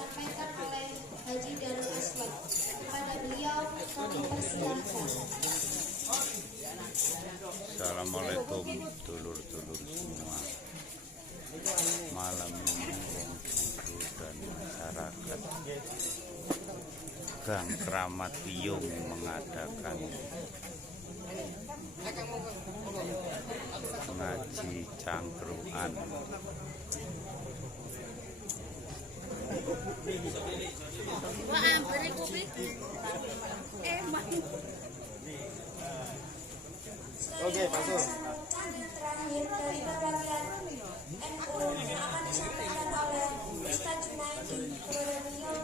disampaikan oleh Haji Darul Aswad. Kepada beliau kami persilahkan. Assalamualaikum dulur-dulur semua. Malam ini wong guru dan masyarakat Gang Kramat Biyung mengadakan ngaji cangkruan. Oke, masuk. Terakhir dari perwakilan NU yang akan disampaikan oleh Ustaz Junaidi. Kepada beliau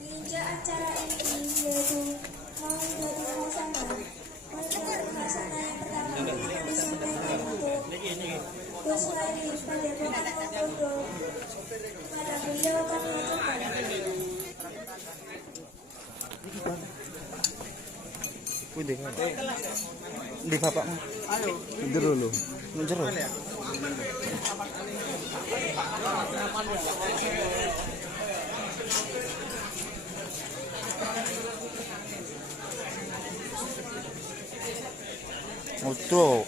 meninjau acara ini yaitu Maulidatul Hasanah. Maulidatul Hasanah yang pertama disampaikan untuk Gus Waidi Padepokan Pondodo. Kepada beliau kami aturkan. Putih. Di bapakmu. Ayo. Jero lho. Jero. Moto.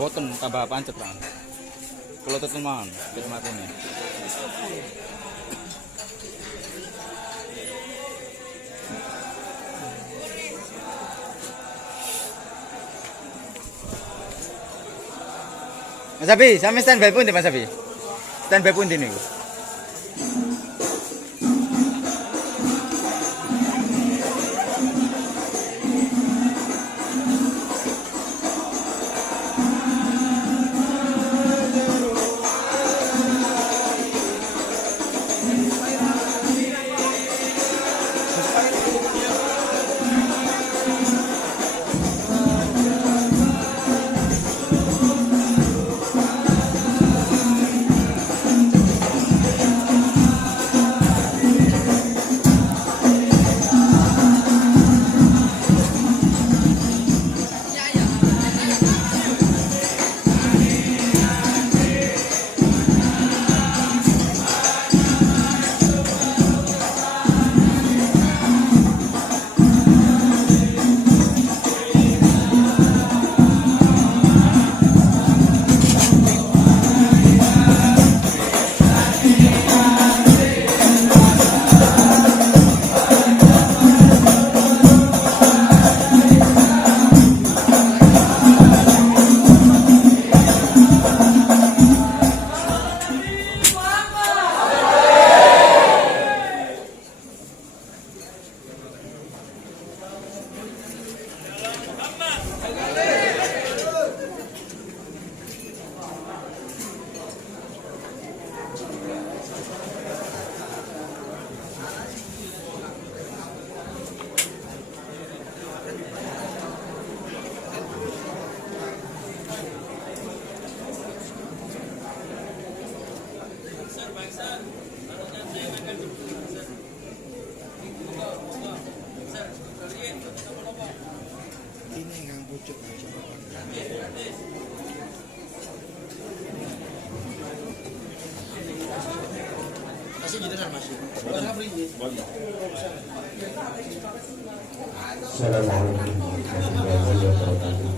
Boten tambah pancet Pak. Kalau teteman, khidmat ini. Mas Abi, sampe standby pun di Mas Abi. Standby pun di nih. Assalamualaikum warahmatullahi wabarakatuh.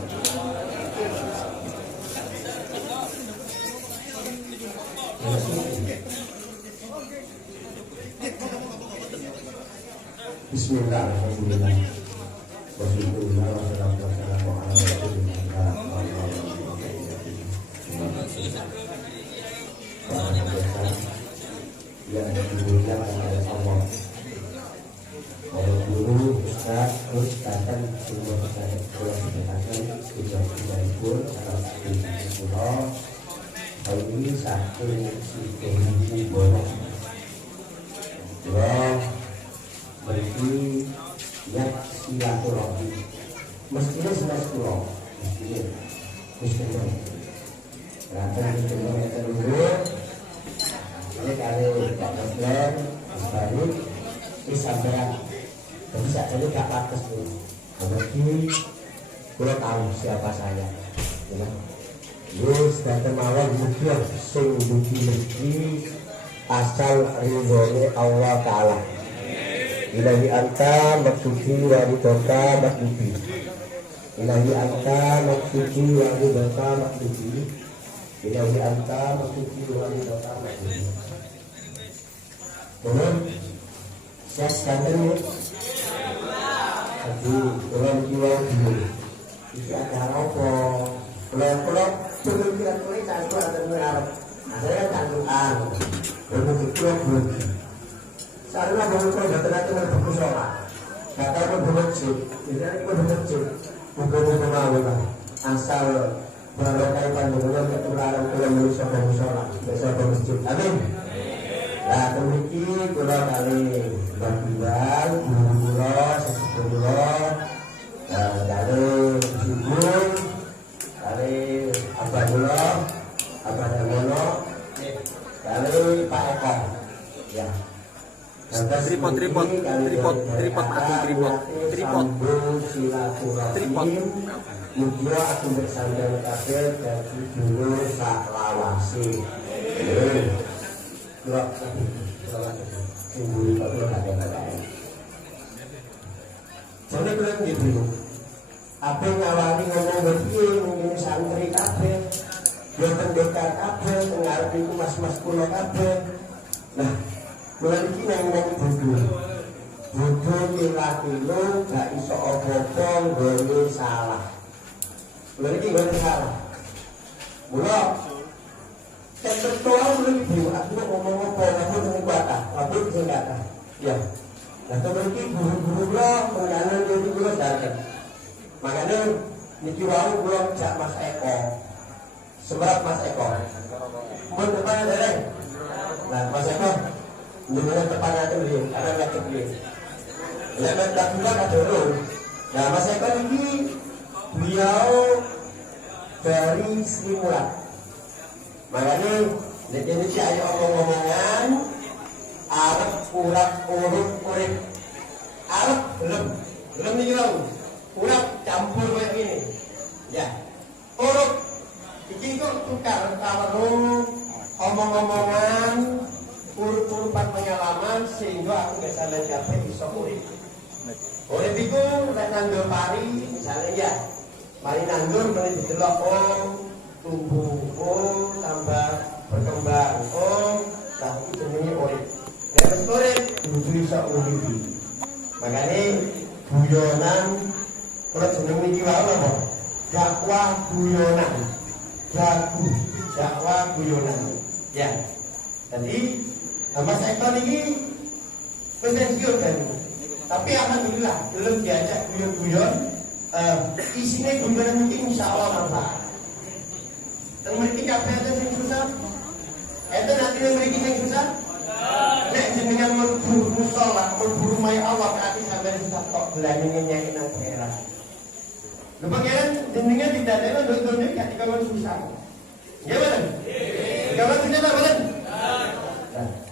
Bismillah, alhamdulillah. Wassalatu wassalamu ala rasulillah. semua percaya pulau dikatakan tujuan pun kalau di pulau kali ini satu si kehidupan bolong dua berarti ya silaturahmi mestinya sudah pulau mestinya mestinya karena kita mengenai dulu ini kali Pak Dokter balik ini sampai bisa jadi gak pantas tuh. Apalagi kurang tahu siapa saya. Ya. Terus datang malam mungkin sing duki asal ridhone Allah Taala. Ilahi anta maksuki wa ridhoka maksuki. Ilahi anta maksuki wa ridhoka maksuki. Ilahi anta maksuki wa ridhoka maksuki. Kemudian siap sekali. Aduh, orang jiwa dulu. Ini acara apa? Kalau sebelum kita tulis satu ada mengarap. Saya tanggungan. Begitu begitu. Saya baru kalau datang itu bermusola. Kata pun bermasjid. Jadi pun bermasjid. Bukan malah asal berbagai pandangan ketularan kalau manusia bermusola. Biasa bermasjid. Amin. Nah, demikian kula kali Mbak guru-guru sesepuh dari ibu dari abah kula abah Damono dari Pak Eko ya tripod mugia aku bersandar kabeh dadi dulur sak lawase jadi kalian gitu apa ngawali ngomong begini mungkin santri kabeh dia pendekar kabeh pengarep itu mas-mas kuno kabeh nah kalian ini neng bodoh kila-kilo gak iso apa-apa ngomong salah kalian ini ngomong salah mulai dan berdoa belum ibu, aku ngomong apa, aku ngomong kata, aku bisa kata, ya. Nah, seperti guru-guru lo, penganan jadi guru datang. Makanya, niki wau belum cak Mas Eko, seberat Mas Eko. Mohon depannya dereng. Nah, Mas Eko, dengan depannya dulu, ada nggak kecil. Lepas dah juga ada dulu. Nah, Mas Eko ini beliau dari Sri Mulat. Makanya di Indonesia ada omong-omongan Arab urap urip Arab belum dijual urap campur kayak gini ya urut ini kok tukar kalau omong-omongan urut-urupan pengalaman sehingga aku bisa mencapai iso urip itu nandur pari misalnya ya mari nandur mulai didelok tumbuh tambah berkembang tapi jenisnya urip lepas urip kudu iso uripi makanya guyonan kalau jeneng niki wae apa dakwah guyonan dakwah guyonan ya jadi Mas Eko niki pensiun kan tapi alhamdulillah belum diajak guyon-guyon isinya guyonan mungkin insyaallah manfaat. Dan memiliki kabeh ada yang susah. Itu nanti memiliki yang susah. Nek jenengan melbu musola, melbu rumah Allah kaki sampai susah kok belanja nyanyi nang daerah. Lu pangeran jenengan tidak ada untuk gak dikawan susah. Ya benar. Dikawan susah tak benar.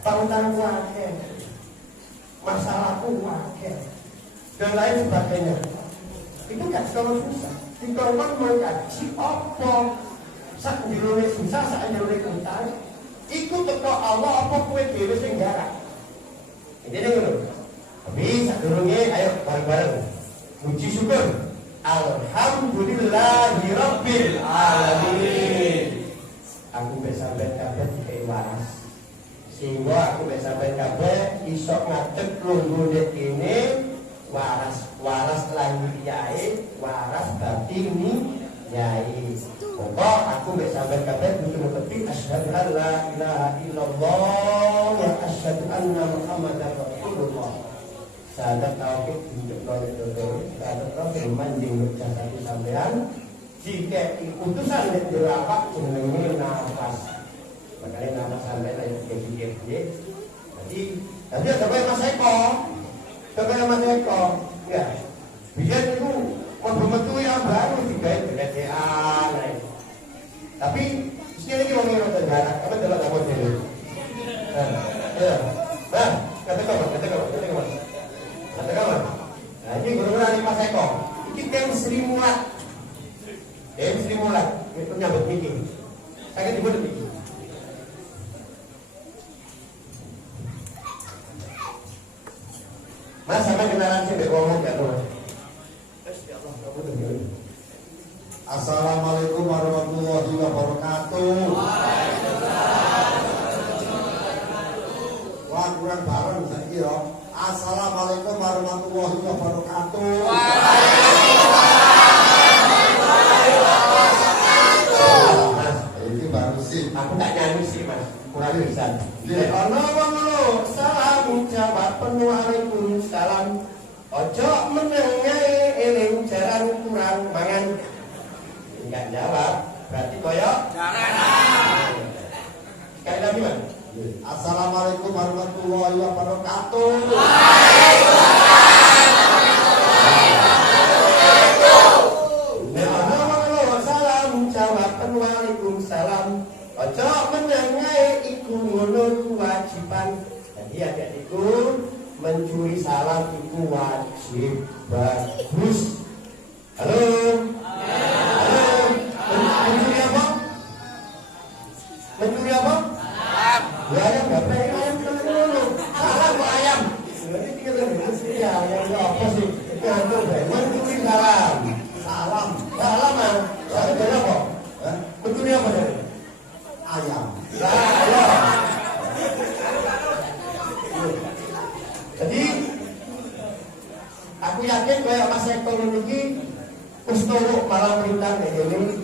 Tahun-tahun wakil, masalahku wakil, dan lain sebagainya. Itu gak dikawan susah. Dikawan mengkaji apa? Sak njurune susah, sak njurune utang. Iku teko Allah apa kowe dhewe sing garap. Intine ngono. Tapi sadurunge ayo bareng-bareng puji syukur. Alhamdulillahirabbil alamin. Aku bisa sampeyan kabeh dikai waras. Sehingga aku bisa sampeyan kabeh iso ngadeg lunggune kene waras lan kiai, waras batin ni nyai. Pokok aku bisa sampai kata betul betul asyhadu an la ilaha illallah wa asyhadu anna Muhammadar Rasulullah. sahadat tauhid untuk nolak dodo, sahadat tauhid manjing jasa sampean. Jika utusan yang dirawat jenenge nafas, makanya nama sampean ayo dikit. Jadi ada Mas Eko, Mas Eko, ya. Biar itu metu yang baru digawe BCA. Tapi sekali lagi ngomongin tentang jarak, apa adalah kamu sendiri? Ya, nah, katakan. Nah, ini guru-guru Mas Eko. Ini yang Sri Mulat, itu nyambut meeting. Saya dibuat meeting. Mas, sama kenalan sih, ngomong ya, Mas. Assalamualaikum warahmatullahi wabarakatuh. Wah, kurang bareng saiki ya. Assalamualaikum warahmatullahi wabarakatuh. Mas, ini baru sih. Aku tak nyanyi sih, Mas. Kurang bisa. Ono wong lho, salam jawab penuh Waalaikumsalam. Ojo menengai eling jaran kurang mangan. Enggak jawab, berarti koyok jangan. Sekali lagi, Mas. Assalamualaikum warahmatullahi wabarakatuh. Salam jawab Waalaikumsalam. Ojo menengai iku ngono kewajiban. Jadi adik-adikku, mencuri salam itu wajib. Bagus. Halo. Mencuri apa? Mencuri apa? Ya, ayam berapa? Ayam dulu. Salam kok ayam. Berarti kita mencuri ayam apa sih? Mencuri salam. Salam. Salaman. Salam dari apa? Mencuri apa dari? Ayam. Ayam. Jadi aku yakin kayak Mas Eko ini Ustoro malam perintah ini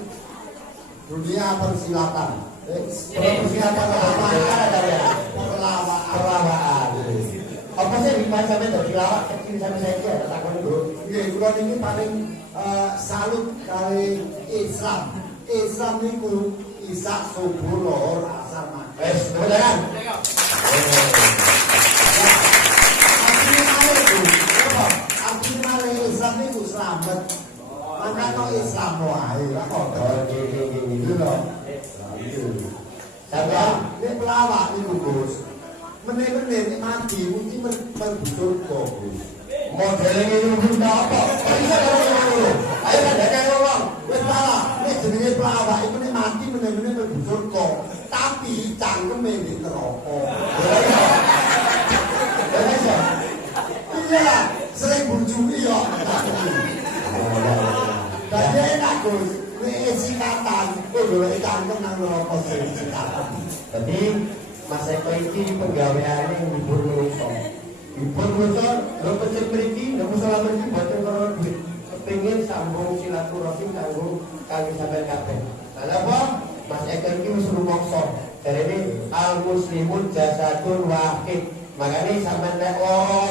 Dunia persilatan. persiapan apa ya? Perlawaan. Apa sih dibaca dari lawak kecil sampai saya itu ada takon bro. Nggih, kula niki paling salut kali Islam. Islam niku isak subuh lohor asar maghrib. Wes, kebetulan. Artinya Islam itu selamat. Maka kok Islam wae lah kok. Gitu loh. Saya ini pelawak itu Gus. Meneh-meneh ini mati mungkin berbusur kok Gus. Modelnya ini mungkin apa? Bisa kalau ayo ada kayak ngomong. Wes pelawak, ini jenenge pelawak itu nih mati meneh-meneh berbusur kok. Tapi cangkeme di neraka. Iya, sering bujumi ya. Jadi enak Gus, ini sikatan, golek cangkem nang neraka sing sikatan. Jadi Mas Eko ini penggaweane ngibur manusa. Ngibur manusa, lho kecil mriki, lho masalah mriki boten karo duit. Kepengin sambung silaturahim kanggo sampeyan kabeh. Lah apa? Mas Eko iki wis rumangsa. Jarene al muslimun jasadun wahid. Makanya sampeyan nek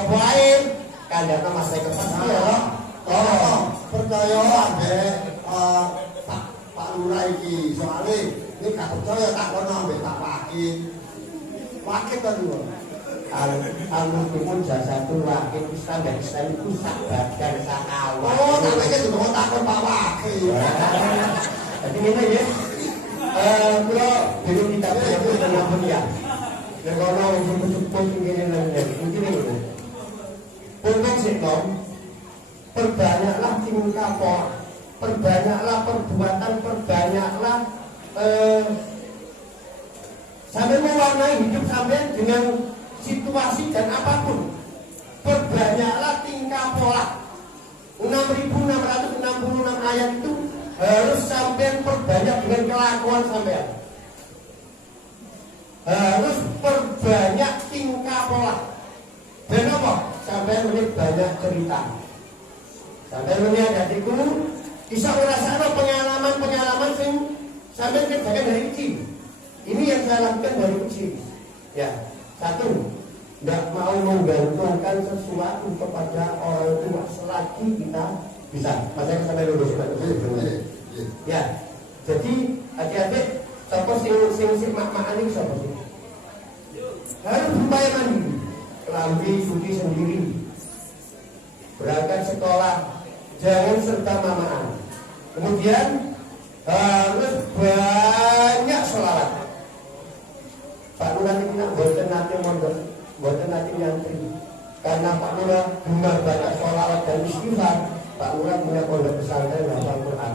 wae kandhane Mas Eko pasti ya. Oh, percaya ambek Pak Lurah iki. Soale ini gak percaya tak kono ambek Pak Wakil. Wakil kan lho. Al-muslimun jasadun wahid. Islam dan Islam itu sak badan sak awak. Oh, sampe iki ndonga takon Pak Wakil. Jadi ini ya. Kalau dulu kita punya dengan dunia. Dan kalau untuk tingginya mungkin ini. Untuk sikap perbanyaklah tingkah pola, perbanyaklah perbuatan, perbanyaklah sampai mewarnai hidup sampai dengan situasi dan apapun. Perbanyaklah tingkah pola. 6.666 ayat itu harus sampai perbanyak dengan kelakuan sampean. Harus perbanyak tingkah pola. Dan apa? Sampean menit banyak cerita. Sampai melihat hatiku bisa merasakan pengalaman sing sampai kerjakan dari kecil. Ini yang saya lakukan dari kecil. Ya, satu, nggak mau menggantungkan sesuatu kepada orang tua selagi kita bisa. Masa sampai lulus ya. Jadi adik-adik, siapa sing mak-makan ini siapa sih? Harus berupaya mandiri, kelambi cuci sendiri, berangkat sekolah, jangan serta mamaan. Kemudian harus banyak sholawat. Pak Lurah ini nak buatan nanti mondok, buatan nanti nyantri. Karena Pak Lurah gemar banyak sholawat dan istighfar, Pak Lurah punya pondok pesantren dan Al-Quran.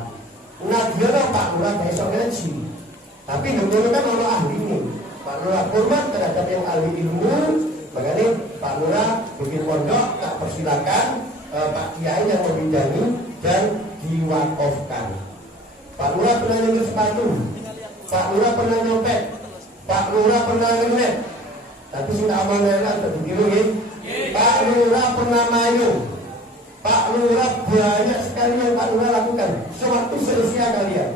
Nah dia Pak Lurah besok ngaji, tapi dulu kan orang ahli ini. Pak Lurah hormat terhadap yang ahli ilmu, makanya Pak Lurah bikin pondok, tak persilakan Pak Kiai yang membidangi dan diwakafkan. Pak Lurah pernah nyuci sepatu, Pak Lurah pernah nyopet, Pak Lurah pernah ngelet, tapi sudah amanah terbiru ya. Pak Lurah pernah mayu, Pak Lurah banyak sekali yang Pak Lurah lakukan. Sewaktu seusia kalian,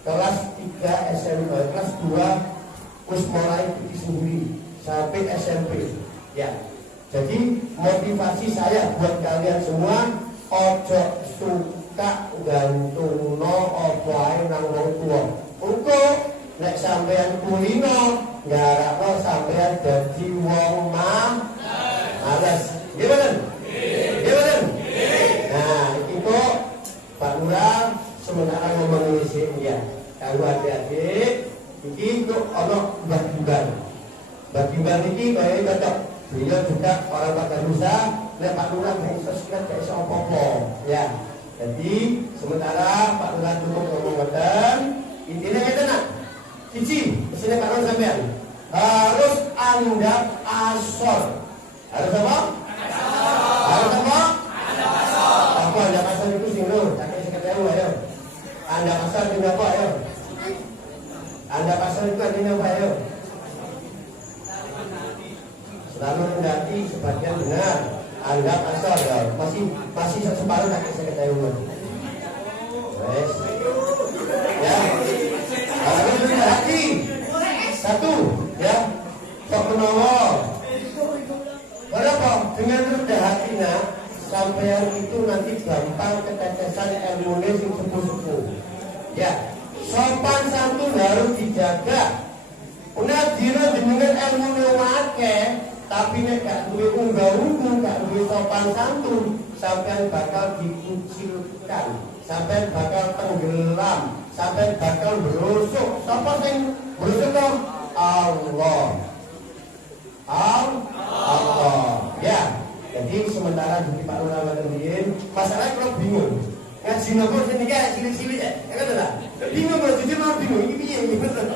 kelas 3 SMP, kelas 2 terus mulai cuci sendiri sampai SMP. Ya, jadi motivasi saya buat kalian semua, ojo suka gantungno opo ae nang wong tuwa. Engko nek sampean kulino nggarapno sampean dadi wong males. Gimana? Gimana? Nah, itu Pak Lurah sementara ngomong di sini ya. Kalau adik-adik iki kok ana Mbak Gimbar iki kaya cocok. Beliau juga orang Pak Garusa, nek Pak Lurah gak iso sikat gak iso apa-apa. Ya. Jadi sementara Pak Lurah cukup ngomong ngeten, intinya ngeten nak. Siji, kesini Pak Lurah sampean harus andap asor. Harus apa? Harus apa? Apa andap asor itu sing lho, tak sekedar ayo. Andap asor itu apa ayo? Andap asor itu artinya apa ayo? Lalu mendaki sebagian benar, anggap asal ya. Masih separuh tak sekedar umur. Wes. Ya. Harus berhati. Satu, ya. Sok menawa. Berapa? Dengan rendah hatinya, sampean itu nanti gampang ketetesan ilmu sing sepuh-sepuh. Ya. Sopan santun harus dijaga. Udah dina dengan ilmu akeh. Tapi nek gak duwe unggah-ungguh, gak duwe sopan santun, sampean bakal dikucilkan, sampean bakal tenggelam, sampean bakal berusuk. Sapa sing berusuk kok? Allah. Ya. Jadi sementara di Pak Lurah ngene, masalahnya kalau bingung. Ngaji nopo sing iki cilik-cilik ya. Ngoten ta? Bingung kok jujur mau bingung iki piye betul.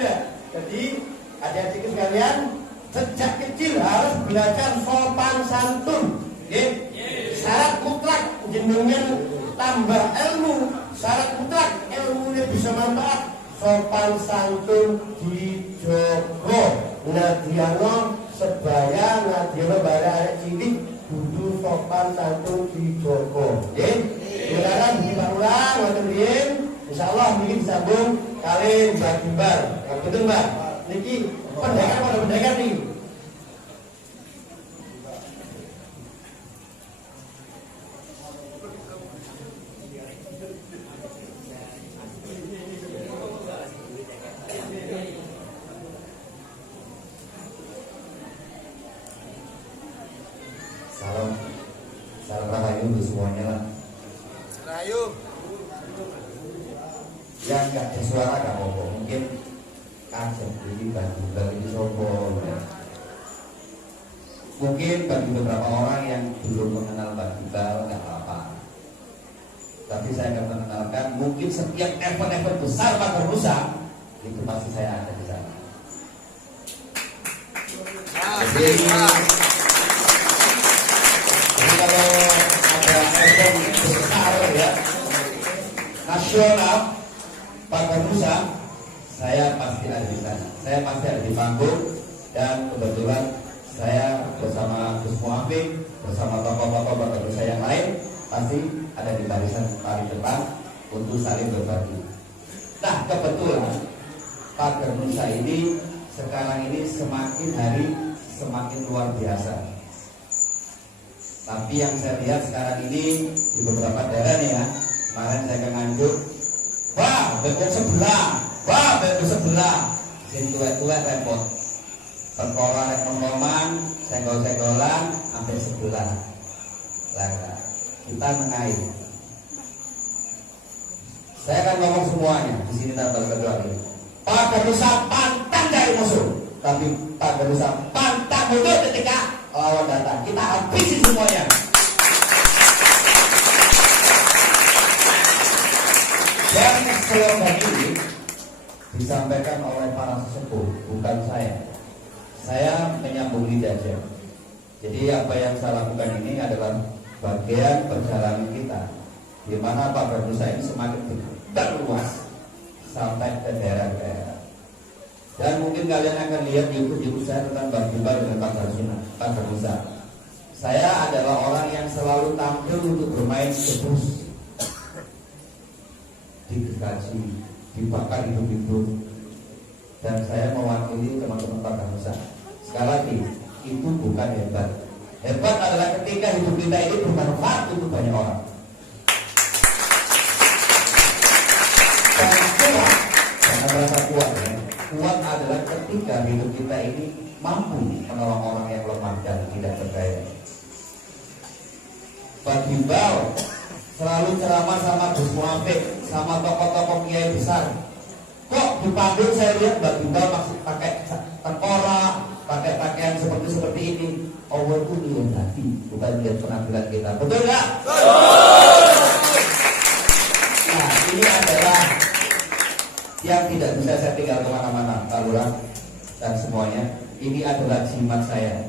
Ya. Jadi adik-adik sekalian, sejak kecil harus belajar sopan santun. Syarat mutlak jenengan tambah ilmu, syarat mutlak ilmunya bisa manfaat, sopan santun dijogo. Nadiano sebaya nadiano bara arek cilik kudu sopan santun dijogo. Sekarang di Pak Lurah ngoten riyen, insyaallah niki disambung kali Mbak Gimbar. Betul Mbak? Niki pendekar pada pendekar nih. Salam rahayu untuk semuanya lah. Rahayu. Yang gak ada suara gak apa-apa, mungkin kaget ini bagi sopo. Mungkin bagi beberapa orang yang belum mengenal Mbak Gibal nggak apa-apa. Tapi saya akan mengenalkan, mungkin setiap event-event besar Pak Garusa itu pasti saya ada di sana. Jadi kalau ada event besar ya nasional Pak Garusa, saya pasti ada di sana. Saya pasti ada di panggung, dan kebetulan saya bersama Gus Muafik, bersama tokoh-tokoh Pak Garusa yang lain pasti ada di barisan paling depan untuk saling berbagi. Nah, kebetulan Pak Garusa ini sekarang ini semakin hari semakin luar biasa. Tapi yang saya lihat sekarang ini di beberapa daerah nih ya, kemarin saya ke Nganjuk, wah bebek sebelah, wah bebek sebelah, sing tuwek-tuwek repot, perkara rek mengoman, senggol-senggolan, sampai sebelah. Lah, kita mengair. Saya akan ngomong semuanya di sini tanggal kedua ini. Pak Garusa pantang dari musuh, tapi Pak Garusa pantang mundur ketika lawan datang. Kita habisi semuanya. Dan slogan ini disampaikan oleh para sesepuh, bukan saya. Saya menyambung lidah saja. Jadi apa yang saya lakukan ini adalah bagian perjalanan kita, di mana Pak Garusa ini semakin berluas sampai ke daerah-daerah. Dan mungkin kalian akan lihat di YouTube saya tentang berjumpa dengan Pak Garusa. Saya adalah orang yang selalu tampil untuk bermain debus, digergaji, dibakar hidup-hidup. Dan saya mewakili teman-teman Pak Garusa. Sekali lagi, itu bukan hebat. Hebat adalah ketika hidup kita ini bermanfaat untuk banyak orang. Jangan merasa kuat ya. Kuat adalah ketika hidup kita ini mampu menolong orang yang lemah dan tidak berdaya. Pak Gimbal selalu ceramah sama Gus Muhammad, sama tokoh-tokoh kiai besar. Kok di panggung saya lihat Pak Gimbal masih pakai tengkorak, pakai pakaian seperti ini. Allah itu lihat hati, bukan lihat penampilan kita. Betul nggak? Nah, ini adalah yang tidak bisa saya tinggal kemana-mana, Pak Lurah dan semuanya. Ini adalah jimat saya.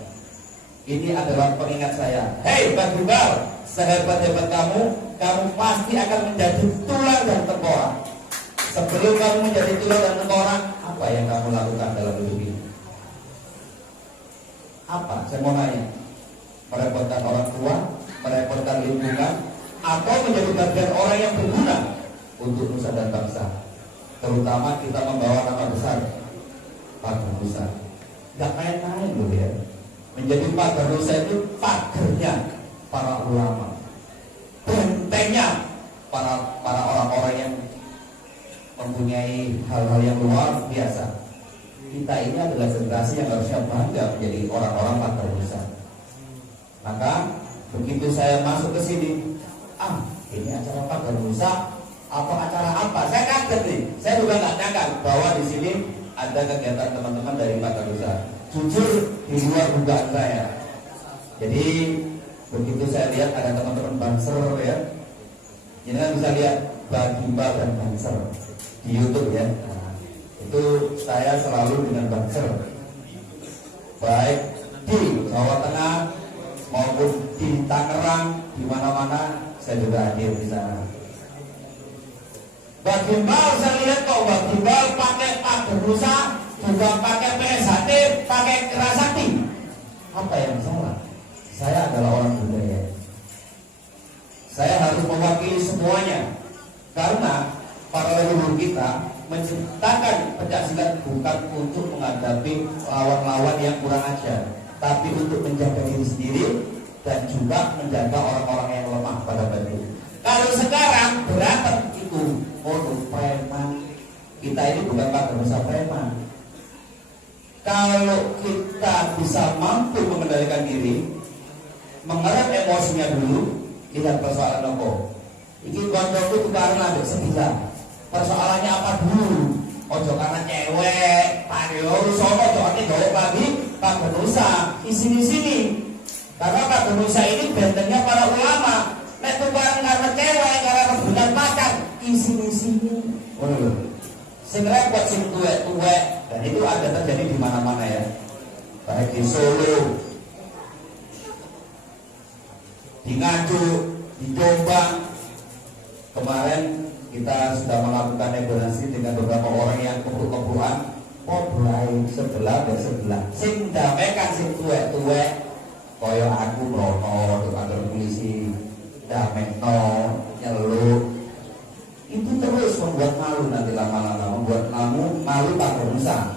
Ini adalah pengingat saya. Hei Pak Gimbal, sehebat-hebat kamu, kamu pasti akan menjadi tulang dan tengkorak. Sebelum kamu menjadi tulang dan tengkorak, apa yang kamu lakukan dalam hidup ini? Apa? Saya mau nanya. Merepotkan orang tua, merepotkan lingkungan, atau menjadi bagian orang yang berguna untuk nusa dan bangsa. Terutama kita membawa nama besar Pak Garusa. Gak main-main loh ya. Menjadi Pak Garusa itu pagernya para ulama, bentengnya para orang-orang yang mempunyai hal-hal yang luar biasa. Kita ini adalah generasi yang harusnya bangga menjadi orang-orang Pak Garusa. Maka begitu saya masuk ke sini, ini acara Pak Garusa, apa acara apa? Saya kaget nih. Saya juga nggak nyangka bahwa di sini ada kegiatan teman-teman dari Pak Garusa. Jujur di luar dugaan saya. Jadi begitu saya lihat ada teman-teman Banser ya, ini kan bisa lihat Bagimba dan Banser di YouTube ya. Nah, itu saya selalu dengan Banser, baik di Jawa Tengah maupun di Tangerang, di mana-mana saya juga hadir di sana. Bagimbal saya lihat kok Bagimbal pakai Pak Garusa, juga pakai PSHT, pakai Kerasakti. Apa yang salah? Saya adalah orang budaya. Saya harus mewakili semuanya. Karena para leluhur kita menciptakan pencaksilat bukan untuk menghadapi lawan-lawan yang kurang ajar, tapi untuk menjaga diri sendiri dan juga menjaga orang-orang yang lemah pada batin. Kalau sekarang berantem itu preman. Kita ini bukan Pak Garusa preman. Kalau kita bisa mampu mengendalikan diri, mengerem emosinya dulu, lihat persoalan apa. Iki koncoku tukaran ambek sebelah. Persoalannya apa dulu? Ojo karena cewek, Pak Garusa ojo ati gawe lagi Pak Garusa. Sini. Karena Pak Garusa ini bentengnya para ulama. Nek tukaran karena cewek, karena rebutan pacar, sini. Sing repot sing tuwek-tuwek, dan itu ada terjadi di mana-mana ya. Baik di Solo, di Nganjuk, di Jombang. Kemarin kita sudah melakukan negosiasi dengan beberapa orang yang keburu-keburuan. Berai sebelah dan sebelah. Sing damaikan sing tuwek-tuwek, koyo aku merono ke kantor polisi, damekno, nyeluk. Itu terus membuat malu nanti lama-lama, membuat malu Pak Garusa.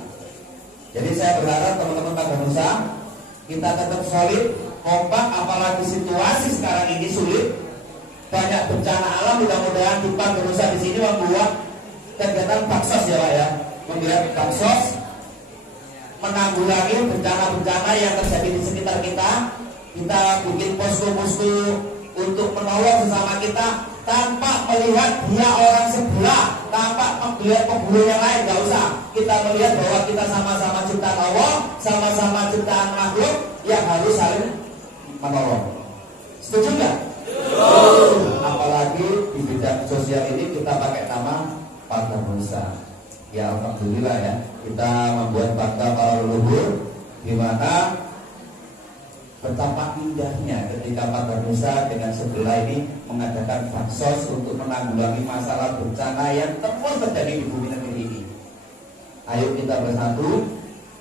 Jadi saya berharap teman-teman Pak Garusa kita tetap solid, kompak, apalagi situasi sekarang ini sulit, banyak bencana alam. Mudah-mudahan kita berusaha di sini membuat kegiatan baksos ya Pak ya, membuat baksos menanggulangi bencana-bencana yang terjadi di sekitar kita. Kita bikin posko-posko untuk menolong sesama kita tanpa melihat dia orang sebelah, tanpa melihat pemburu yang lain, nggak usah. Kita melihat bahwa kita sama-sama ciptaan Allah, sama-sama ciptaan makhluk yang harus saling menolong. Setuju nggak? Apalagi di bidang sosial ini kita pakai nama Pagar Nusa. Ya alhamdulillah ya, kita membuat bangga para leluhur, di mana betapa indahnya ketika Pagar Nusa dengan sebelah ini mengadakan baksos untuk menanggulangi masalah bencana yang terus terjadi di bumi negeri ini. Ayo kita bersatu,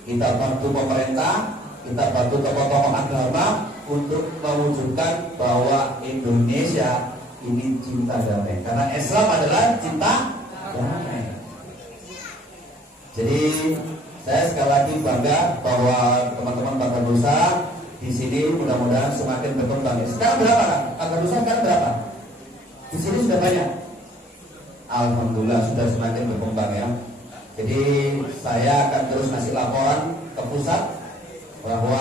kita bantu pemerintah, kita bantu tokoh-tokoh agama untuk mewujudkan bahwa Indonesia ini cinta damai. Karena Islam adalah cinta damai. Jadi saya sekali lagi bangga bahwa teman-teman Pagar Nusa di sini mudah-mudahan semakin berkembang. Sekarang berapa Kak? Pagar Nusa sekarang berapa? Di sini sudah banyak. Alhamdulillah sudah semakin berkembang ya. Jadi saya akan terus ngasih laporan ke pusat bahwa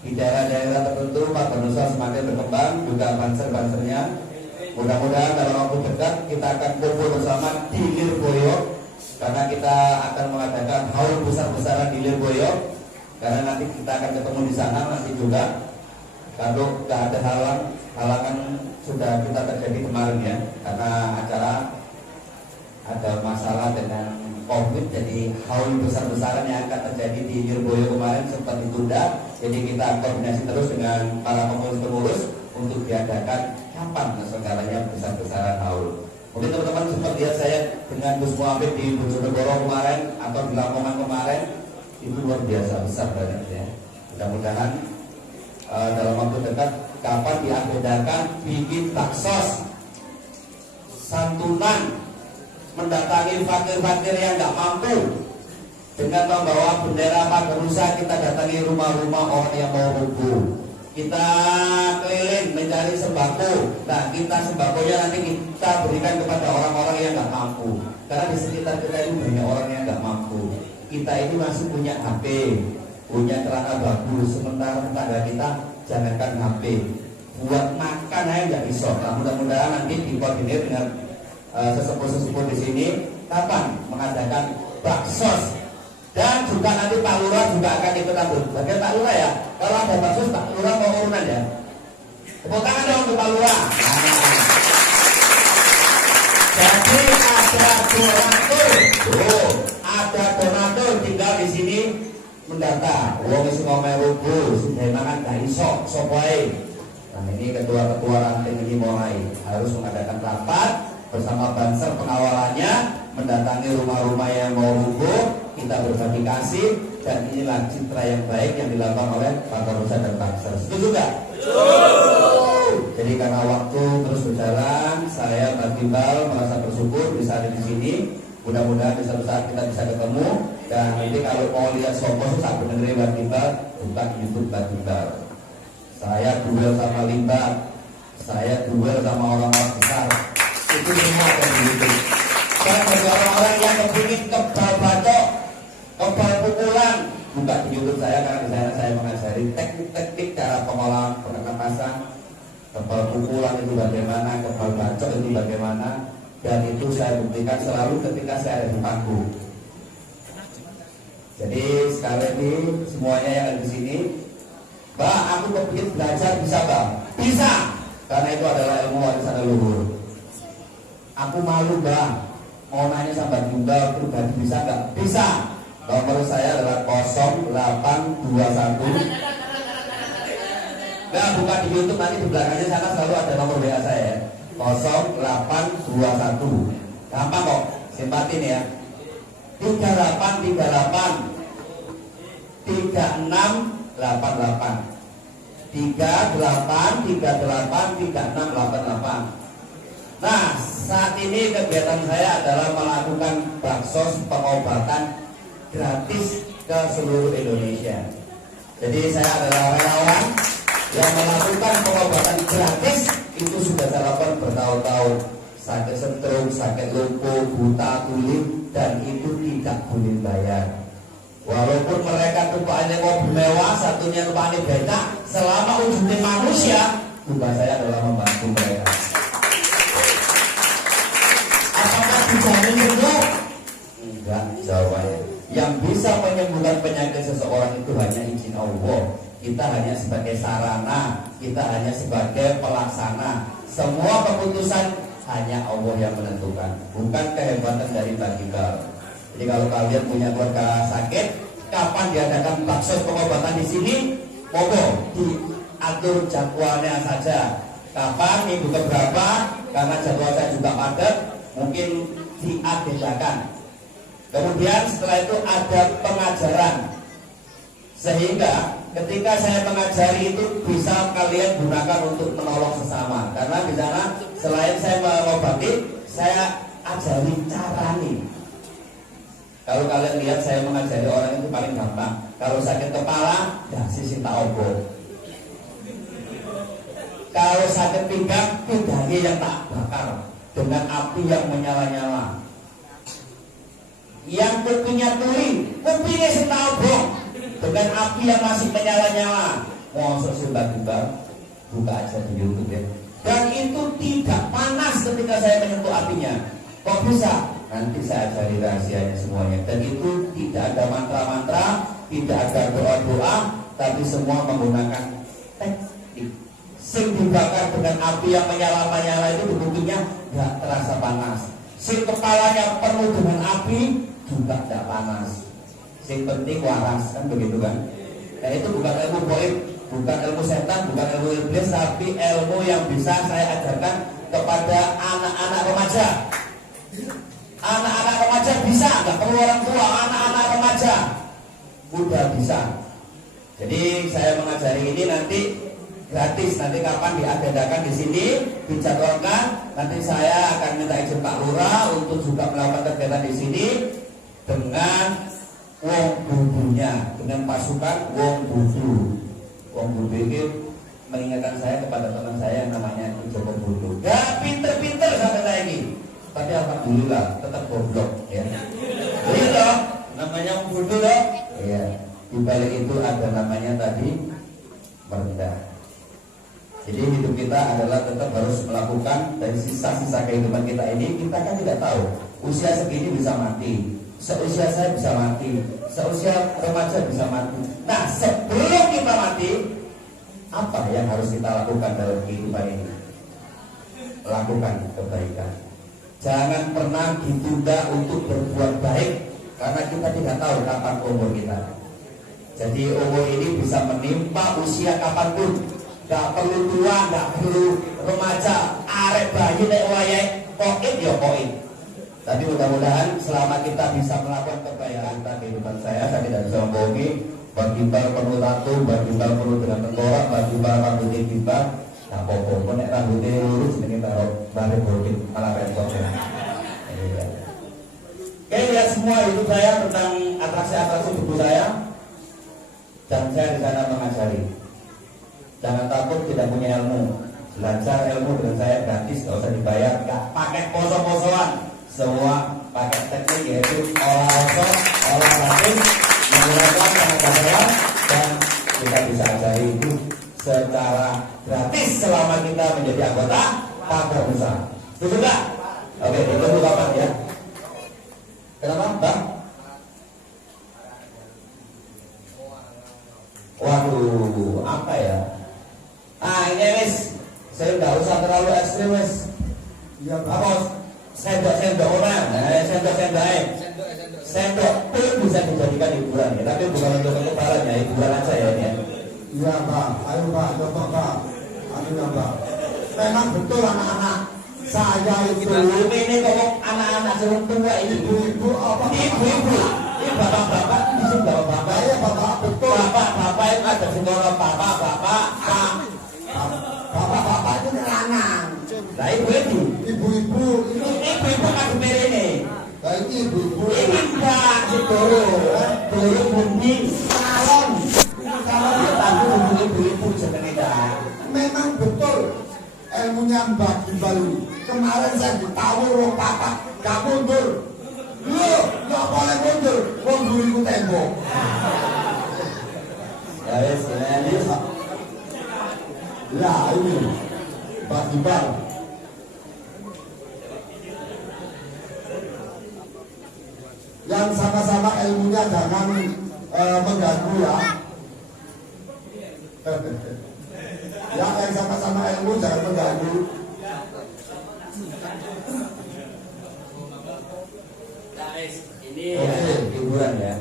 di daerah-daerah tertentu Pagar Nusa semakin berkembang, juga banser-bansernya. Mudah-mudahan dalam waktu dekat kita akan kumpul bersama di Lirboyo, karena kita akan mengadakan haul besar-besaran di Lirboyo. Karena nanti kita akan ketemu di sana nanti juga. Kalau nggak ada halangan sudah kita terjadi kemarin ya, karena acara ada masalah dengan COVID, jadi haul besar-besaran yang akan terjadi di Lirboyo kemarin sempat ditunda. Jadi kita koordinasi terus dengan para pengurus-pengurus untuk diadakan kapan segala-galanya besar-besaran haul. Mungkin teman-teman sempat lihat saya dengan Gus Muhammad di Bojonegoro kemarin atau di Lamongan kemarin, itu luar biasa besar banget ya. Mudah-mudahan dalam waktu dekat kapan diagendakan bikin baksos santunan mendatangi fakir-fakir yang nggak mampu dengan membawa bendera Pagar Nusa. Kita datangi rumah-rumah orang yang mau rubuh, kita keliling mencari sembako. Nah kita sembakonya nanti kita berikan kepada orang-orang yang nggak mampu, karena di sekitar kita ini banyak orang yang nggak mampu. Kita ini masih punya HP, punya celana bagus, sementara tetangga kita jangankan HP, buat makan aja nggak bisa. Nah, mudah-mudahan nanti dikoordinir dengan sesepuh-sesepuh di sini kapan mengadakan baksos, dan juga nanti Pak Lurah juga akan ikut atur. Bagian Pak Lurah ya, kalau ada baksos Pak Lurah mau urunan ya. Tepuk tangan dong untuk Pak Lurah. Jadi ada donatur, ada donatur tinggal di sini mendata. Wong wis ngomel rubuh, sudah mangan gak iso, sop wae. Nah ini ketua-ketua ranting ini mulai harus mengadakan rapat bersama banser pengawalannya, mendatangi rumah-rumah yang mau rubuh, kita berbagi kasih, dan inilah citra yang baik yang dilakukan oleh Pagar Nusa dan Banser. Setuju nggak? Jadi karena waktu terus berjalan, saya Pak Timbal merasa bersyukur bisa ada di sini. Mudah-mudahan di suatu saat kita bisa ketemu, dan nanti kalau mau lihat sopo susah benerin Pak Timbal, buka YouTube Pak Timbal. Saya duel sama Limbah, saya duel sama orang-orang besar. Itu semua ada di YouTube. Saya bagi orang-orang yang kepingin kebal bacok, kebal pukulan, buka di YouTube saya, karena di sana saya mengajari teknik-teknik cara pengolahan penekan pasang. Kebal pukulan itu bagaimana, kebal bacok itu bagaimana, dan itu saya buktikan selalu ketika saya ada di panggung. Jadi sekali ini semuanya yang ada di sini, Mbak, aku kepingin belajar, bisa Mbak? Bisa, karena itu adalah ilmu warisan leluhur. Aku malu Mbak, mau nanya sama Timbal pribadi bisa nggak? Bisa. Nomor saya adalah 0821. Nah, buka di YouTube, nanti di belakangnya sana selalu ada nomor WA saya. 0821. Gampang kok, simpatin ya. 3838 3688. 38383688. Nah, saat ini kegiatan saya adalah melakukan baksos pengobatan gratis ke seluruh Indonesia. Jadi saya adalah relawan yang melakukan pengobatan gratis. Itu sudah saya lakukan bertahun-tahun. Sakit stroke, sakit lumpuh, buta, tuli, dan itu tidak boleh bayar. Walaupun mereka tumpahannya mobil mewah, satunya tumpahannya becak, selama ujungnya manusia, tugas saya adalah membantu mereka. Apakah dijamin sembuh? Enggak, jawabannya. Yang bisa menyembuhkan penyakit seseorang itu hanya izin Allah. Kita hanya sebagai sarana, kita hanya sebagai pelaksana. Semua keputusan hanya Allah yang menentukan, bukan kehebatan dari Bagibal. Jadi kalau kalian punya keluarga sakit, kapan diadakan baksos pengobatan di sini, monggo diatur jadwalnya saja. Kapan, minggu keberapa? Karena jadwal saya juga padat, mungkin diagendakan. Kemudian setelah itu ada pengajaran, sehingga ketika saya mengajari itu bisa kalian gunakan untuk menolong sesama. Karena di sana selain saya mengobati, saya ajari cara nih. Kalau kalian lihat saya mengajari orang itu paling gampang. Kalau sakit kepala, ya sisi taobo. Kalau sakit pinggang, pinggangnya yang tak bakar dengan api yang menyala-nyala. Yang kupingnya tuli, kupingnya setaobo dengan api yang masih menyala-nyala. Mosok tiba-tiba buka aja di YouTube ya. Dan itu tidak panas ketika saya menyentuh apinya. Kok bisa? Nanti saya ajari rahasianya semuanya. Dan itu tidak ada mantra-mantra, tidak ada doa-doa, tapi semua menggunakan teknik. Sing dibakar dengan api yang menyala-nyala itu tubuhnya nggak terasa panas. Sing kepalanya penuh dengan api juga tidak panas. Sing penting waras, kan begitu kan? Nah itu bukan ilmu goib, bukan ilmu setan, bukan ilmu iblis, tapi ilmu yang bisa saya ajarkan kepada anak-anak remaja. Anak-anak remaja bisa, nggak perlu orang tua. Anak-anak remaja udah bisa. Jadi saya mengajari ini nanti gratis. Nanti kapan diagendakan di sini, dijadwalkan. Nanti saya akan minta izin Pak Lurah untuk juga melakukan kegiatan di sini dengan wong budunya, dengan pasukan wong budu. Wong budu ini mengingatkan saya kepada teman saya yang namanya Joko Budu. Gak pinter-pinter sampai saya ini. Tapi alhamdulillah tetap goblok ya. Iya loh, namanya bodoh loh. Iya. Di balik itu ada namanya tadi merendah. Jadi hidup kita adalah tetap harus melakukan dari sisa-sisa kehidupan kita ini. Kita kan tidak tahu usia segini bisa mati, seusia saya bisa mati, seusia remaja bisa mati. Nah sebelum kita mati, apa yang harus kita lakukan dalam kehidupan ini? Lakukan kebaikan. Jangan pernah ditunda untuk berbuat baik, karena kita tidak tahu kapan umur kita. Jadi umur ini bisa menimpa usia kapanpun. Gak perlu tua, gak perlu remaja, arek bayi nek wayahe koit ya koit. Tapi mudah-mudahan selama kita bisa melakukan kebaikan kehidupan saya tidak bisa membohongi. Bagibal penuh tato, bagibal penuh dengan tengkorak, bagibal rambutnya gimbal. Nah, pokoknya nek rambutnya lurus ini taruh balik bukit malah repot ya. Oke, lihat semua hidup saya tentang atraksi-atraksi buku saya, dan saya di sana mengajari. Jangan takut tidak punya ilmu, belajar ilmu dengan saya gratis, nggak usah dibayar, nggak pakai poso-posoan, semua pakai teknik yaitu olah batin, menggunakan tenaga saya, dan kita bisa ajari itu secara gratis selama kita menjadi anggota Pagar Nusa. Betul nggak? Oke, itu kapan ya? Kenapa, Bang? Waduh, apa ya? Ini wis, saya nggak usah terlalu ekstrim wis. Iya, apa? Sendok orang, sendok pun bisa dijadikan hiburan ya, tapi bukan untuk kekebalan ya, hiburan aja ya ini. Iya Pak, ayo Pak, coba Pak. Ayo Pak. Memang betul anak-anak saya itu. Ini ngomong anak-anak sebelum tua ini. Ibu-ibu apa? Ibu-ibu. Ini bapak-bapak, ini sih bapak-bapak. Ya bapak betul. Bapak itu ada sekolah bapak-bapak. Bapak-bapak itu lanang. Nah ibu-ibu. Ibu-ibu Ibu-ibu kan ini. Nah ini ibu-ibu. Ini mbak, si Doro. Doro bumi. Calon. Calon ilmunya Mbak Gimbal ini. Kemarin saya ditawur wong papat, gak mundur. Loh, gak boleh mundur. Wong guriku tembok. Ya wes, ini Ya ini Mbak Gimbal. Yang sama-sama ilmunya jangan mengganggu ya. Ya, yang sama-sama ilmu jangan mengganggu. ini hiburan ya.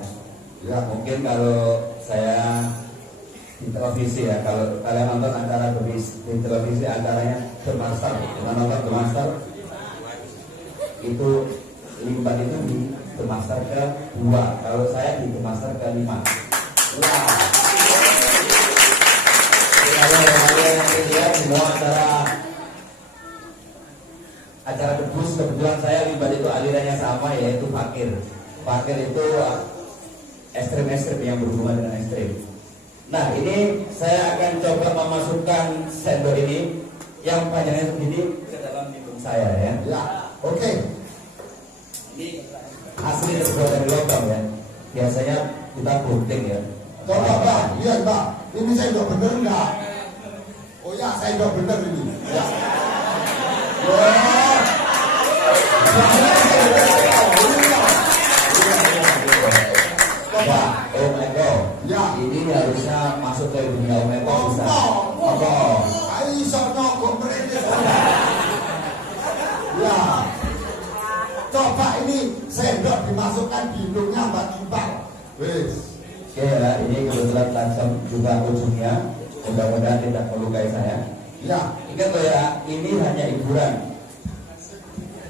Ya, Mungkin kalau saya di televisi ya, kalau kalian nonton acara di televisi acaranya The Master, dengan nonton The Master itu lipat itu di The Master ke-2, kalau saya di The Master ke-5. Wah. Kalau kalian lihat semua acara debus, kebetulan saya libat itu alirannya sama, yaitu fakir. Fakir itu ekstrim-ekstrim yang berhubungan dengan ekstrim. Nah, ini saya akan coba memasukkan sendok ini yang panjangnya segini ke dalam hidung saya ya. ya, oke. Ini asli terbuat dari logam ya. Biasanya kita gunting ya. Coba Mbak, lihat Mbak, ini saya udah bener enggak? Oh ya, saya udah bener ini. Ya. Wah. Coba, Om Eko. Ya. Ini harusnya masuk ke dunia Om Eko bisa. Apa? Ayo sono kok mereka. Ya. Coba ini sendok dimasukkan di hidungnya Mbak Gimbal. Wes. Oke ya, ini kebetulan tajam juga ujungnya. Mudah-mudahan tidak melukai saya. Ya. Ingat loh ya, ini hanya hiburan.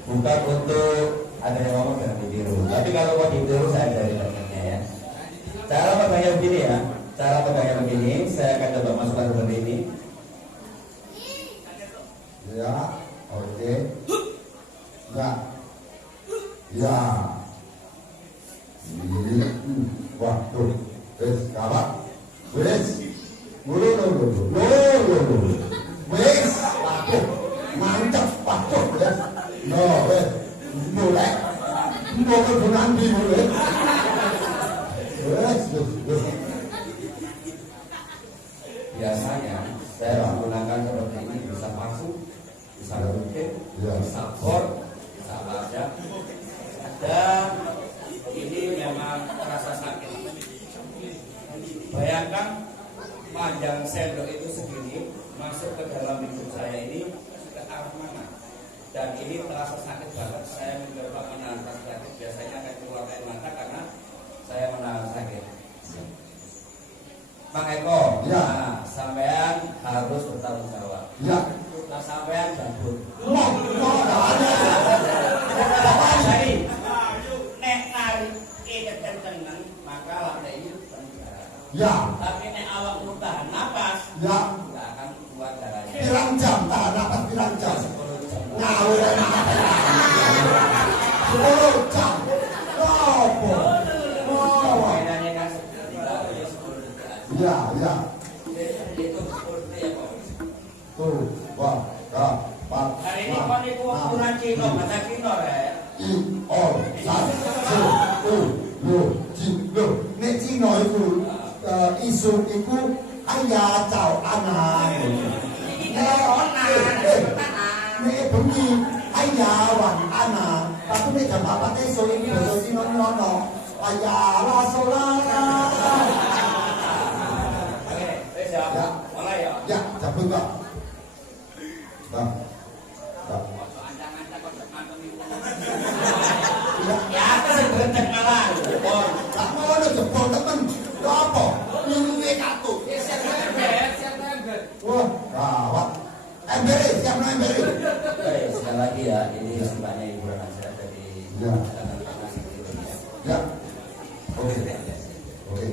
Bukan untuk ada yang ngomong jangan ditiru. Tapi kalau mau ditiru saya dari tekniknya ya. Cara pegangnya begini ya. Cara pegangnya begini, saya akan coba masukkan seperti ini. Ya. Oke. Ya. Ya. Ini. Wah, tuh. Wes, kawan. Wes. Mulu. Wes. Waduh. Mantap. Waduh. Wes. No, wes. Mulai. Mau ke nanti mulai. Wes. Biasanya saya menggunakan seperti ini, bisa masuk, bisa rukit, Ya. bisa bor, bisa pajak. Dan ini memang terasa sakit. Bayangkan panjang sendok itu segini masuk ke dalam hidung saya ini ke arah mana? Dan ini terasa sakit banget. Saya mencoba menahan sakit. Biasanya akan keluar air mata karena saya menahan sakit. Bang Eko, Ya. nah, sampean harus bertanggung jawab. Ya. Nah, sampean gabut. Mau ada. Jadi, nek narik kenceng-kencengan, maka lada ini penjara. Ya. Tapi nek awakmu tahan napas, Ya. nggak akan keluar darahnya. Pirang jam tahan napas pirang jam. 10 jam. Ngawur enak. 10 jam. Apa? Oh. Bedanya kan tidak boleh 10 detik. Ya, ya. Itu 10 detik ya, Pak. Tuh, wah, kak, pak. Hari ini kon iku ukuran Cina, bahasa Cina ya. I, O, san, su, u, lu, jin, lu. Nek Cina iku isu iku ayah caw anak. Nek bengi ayah wan anak. Tapi nek jam 4 esuk iki basa Cina ngono. Ayah la solat. Oke, wis ya. Ya. Mulai ya. Ya, cabut Pak. Bang. Bang. Ya, kesebentar malah. Bon. Tak mau ada jempol temen. Lo apa? Minumnya kartu. Wah, gawat. Emberi, siap no emberi. Oke, sekali lagi ya, ini sifatnya hiburan aja dari Ya. jangan pernah sendiri ya. Ya. Oke. Oke.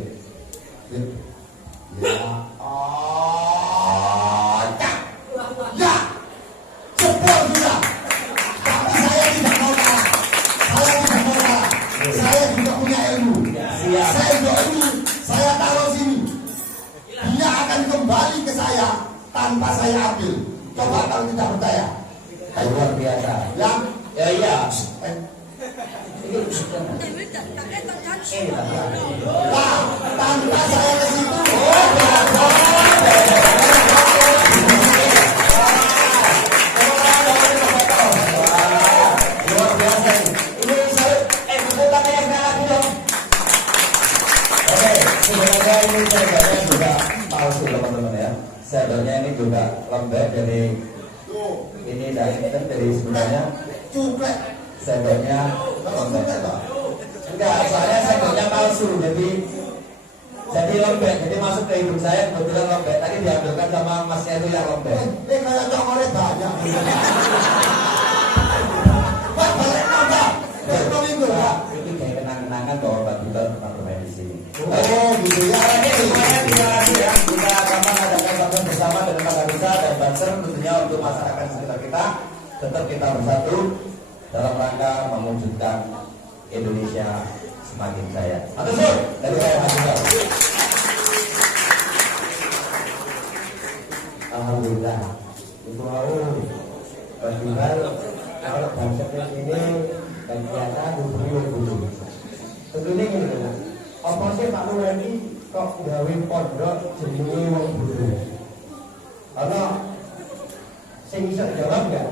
Ya. Ya. Oh, ya. Ya. Jempol sudah. Tapi saya tidak mau kalah. Saya tidak mau kalah. Saya juga punya ilmu. Siap. Sendok ini saya taruh sini. Dia akan kembali ke saya tanpa saya ambil. Coba kalau kita Ini Pak, tanpa saya ke situ. luar biasa ini. Ini saya tepuk tangan yang lagi dong. Oke, sebenarnya ini sendoknya juga palsu teman-teman ya. Sendoknya ini juga lembek dari ini dari sebenarnya Cuplek. sendoknya lembek. Cuplek, Pak. Enggak, soalnya sendoknya palsu, jadi lembek, jadi masuk ke hidung saya kebetulan lembek. Tadi diambilkan sama masnya itu yang lembek. Kayak coklatnya banyak. Pak, balik nambah. Berapa minggu, Pak? Ini kayak kenang-kenangan bahwa Pak Duta pernah bermain di sini. Oh, gitu ya. Ini semuanya terima kasih ya. Kita akan mengadakan satu bersama dengan Pak Duta dan Banser tentunya untuk masyarakat sekitar kita. Tetap kita bersatu dalam rangka mewujudkan Indonesia semakin jaya. Atur dari saya Pak Duta. Alhamdulillah. Ibu mau bagaimana kalau konsepnya ini dan biasa dulu. Tentunya gini kan. Apa sih Pak Nur ini kok gawe pondok jenenge wong bodoh? Ana sing iso jawab enggak?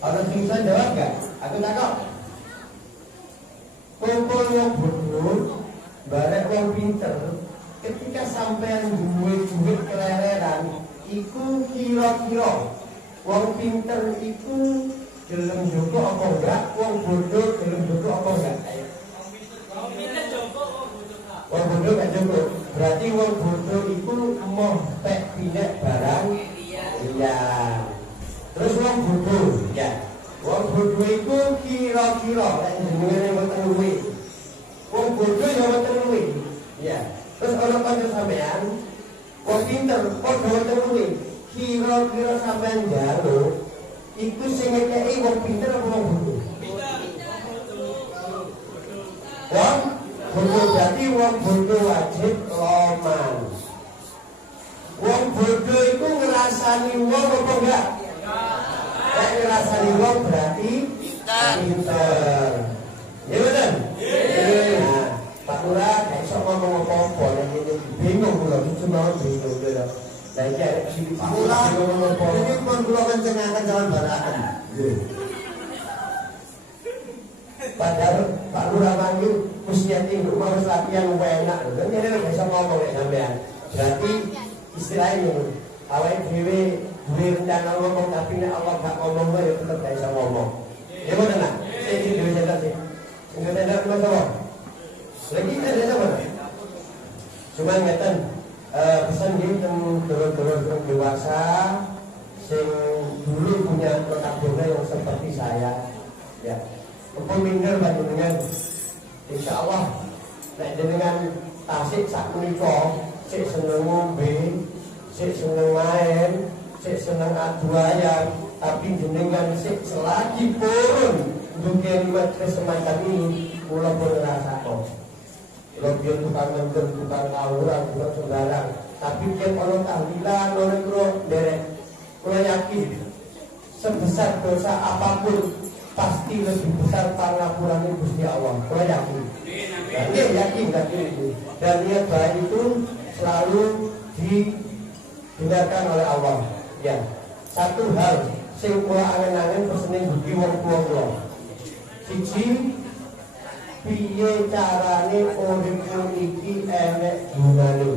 Ana sing iso jawab enggak? Aku takok. Kumpul wong bodoh, barek wong pinter. Ketika sampean duwe kelereran, iku kira-kira wong pinter iku gelem jogo apa enggak? Wong bodoh gelem jogo apa enggak? Wong bodoh gak jogo. Berarti wong bodoh iku mau pek pinek barang. Iya. Terus wong bodoh, ya. Wong bodoh iku kira-kira lek jenenge mboten luwe. Wong bodoh ya mboten luwe. Iya. Terus ana kanca sampean, wong pinter padha mboten luwe. Kira-kira sampean njaluk iku sing ngekeki wong pinter apa wong bodoh? Wong bodoh, berarti wong bodoh wajib loman. Wong bodoh itu ngerasani wong apa enggak? Nek ngerasani wong berarti pinter. Ya betul? Nah, Pak Lurah gak iso ngomong apa-apa, nek bingung kula, cuma bingung lho. Lah iki arek sing Pak Lurah ngomong apa? Ini pun kula kencengaken jalan barakan. Padahal Pak Lurah manggil Kustiati rumah harus latihan enak. Dan dia tidak bisa ngomong ya sampean. Berarti istilahnya awal dhewe duwe rencana ngomong tapi nek Allah gak ngomong ya tetep gak bisa ngomong. Ya bener nak? Saya iki dhewe cetak sih. Sing cetak kuwi sapa? Lagi ada sama. Cuma ngeten pesan iki turun dewasa sing dulu punya notabene yang seperti saya. Ya. Peminder panjenengan insya Allah nek jenengan tasik sak menika sik seneng ngombe, sik seneng main, sik seneng adu ayam, tapi jenengan sik selagi purun dugi majelis semacam ini kula pun ngrasakno. Kula biyen tukang mendem, tukang kawuran, tukang sembarang, tapi yen ana tahlilan ana kula nderek. Kula yakin sebesar dosa apapun pasti lebih besar pangapunannya Gusti Allah. Kau yakin? Yakin itu. Dan niat baik itu selalu didengarkan oleh Allah. Ya, satu hal sing kula angen-angen pesene dugi wong tuwa kula. Siji, piye carane uripmu iki enek gunane?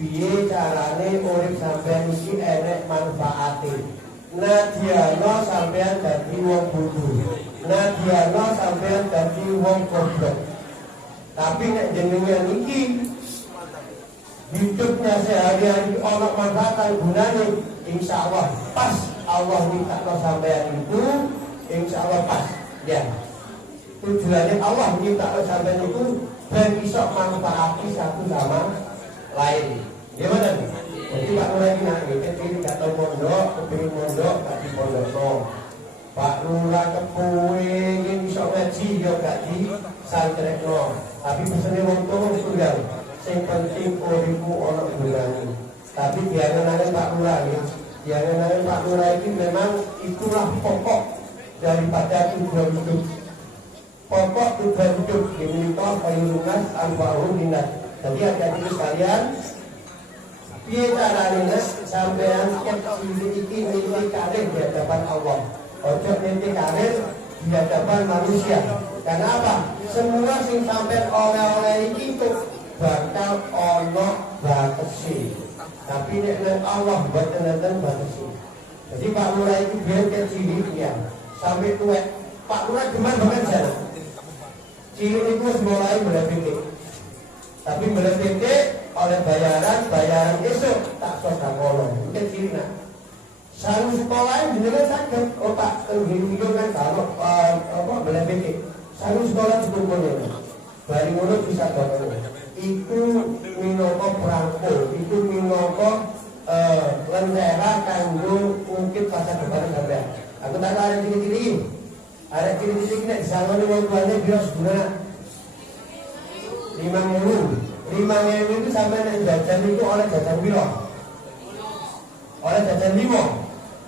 Piye carane urip sampeyan iki enek manfaate? Nadiano sampean dadi wong bodoh, nadiano sampean dadi wong goblok. Tapi nek jenengan iki hidupnya sehari-hari ana manfaat gunane, insyaallah pas Allah minta sampean itu, insyaallah pas. Ya. Tujuannya Allah minta sampean itu dan iso manfaati satu sama lain. Gimana nih? Jadi Pak Lurah ini nak ini gak tau pondok, kepingin pondok, gak di pondok no. Pak Lurah kepingin bisa ngaji, ya gak di santrek no. Tapi pesannya wong tua tunggal, yang penting uripmu ono gunane. Tapi diangen-angen Pak Lurah ini, diangen-angen Pak Lurah ini memang itulah pokok daripada tujuan hidup. Pokok tujuan hidup dimiliki khairun anfa'uhum linnas. Jadi hati-hati sekalian, piye carane sampean kecil iki miliki karir di hadapan Allah. Ojo miliki karir di hadapan manusia. Karena apa? Semua sing sampean oleh-oleh iki bakal ono batesi. Tapi nek Allah mboten nenten batesi. Jadi Pak Lurah itu biar kecil ya sampai tua. Pak Lurah gimana bekerja? Cilik itu mulai berpikir. Tapi berpikir oleh bayaran esok tak sodakono. Kecil nak. Salu sekolah jenengan saged otak terhidup kan kalau apa berpikir. Salu sekolah cukup mono. Bari ngono bisa dono. Iku minangka perangko, iku minangka lentera kanggo mungkin masa depan sampean. Aku tak ada ciri-ciri. Ada ciri-ciri nek disangoni wong tuane biro sedina 5.000 itu sampai nek jajan itu oleh jajan piro? Oleh jajan 5.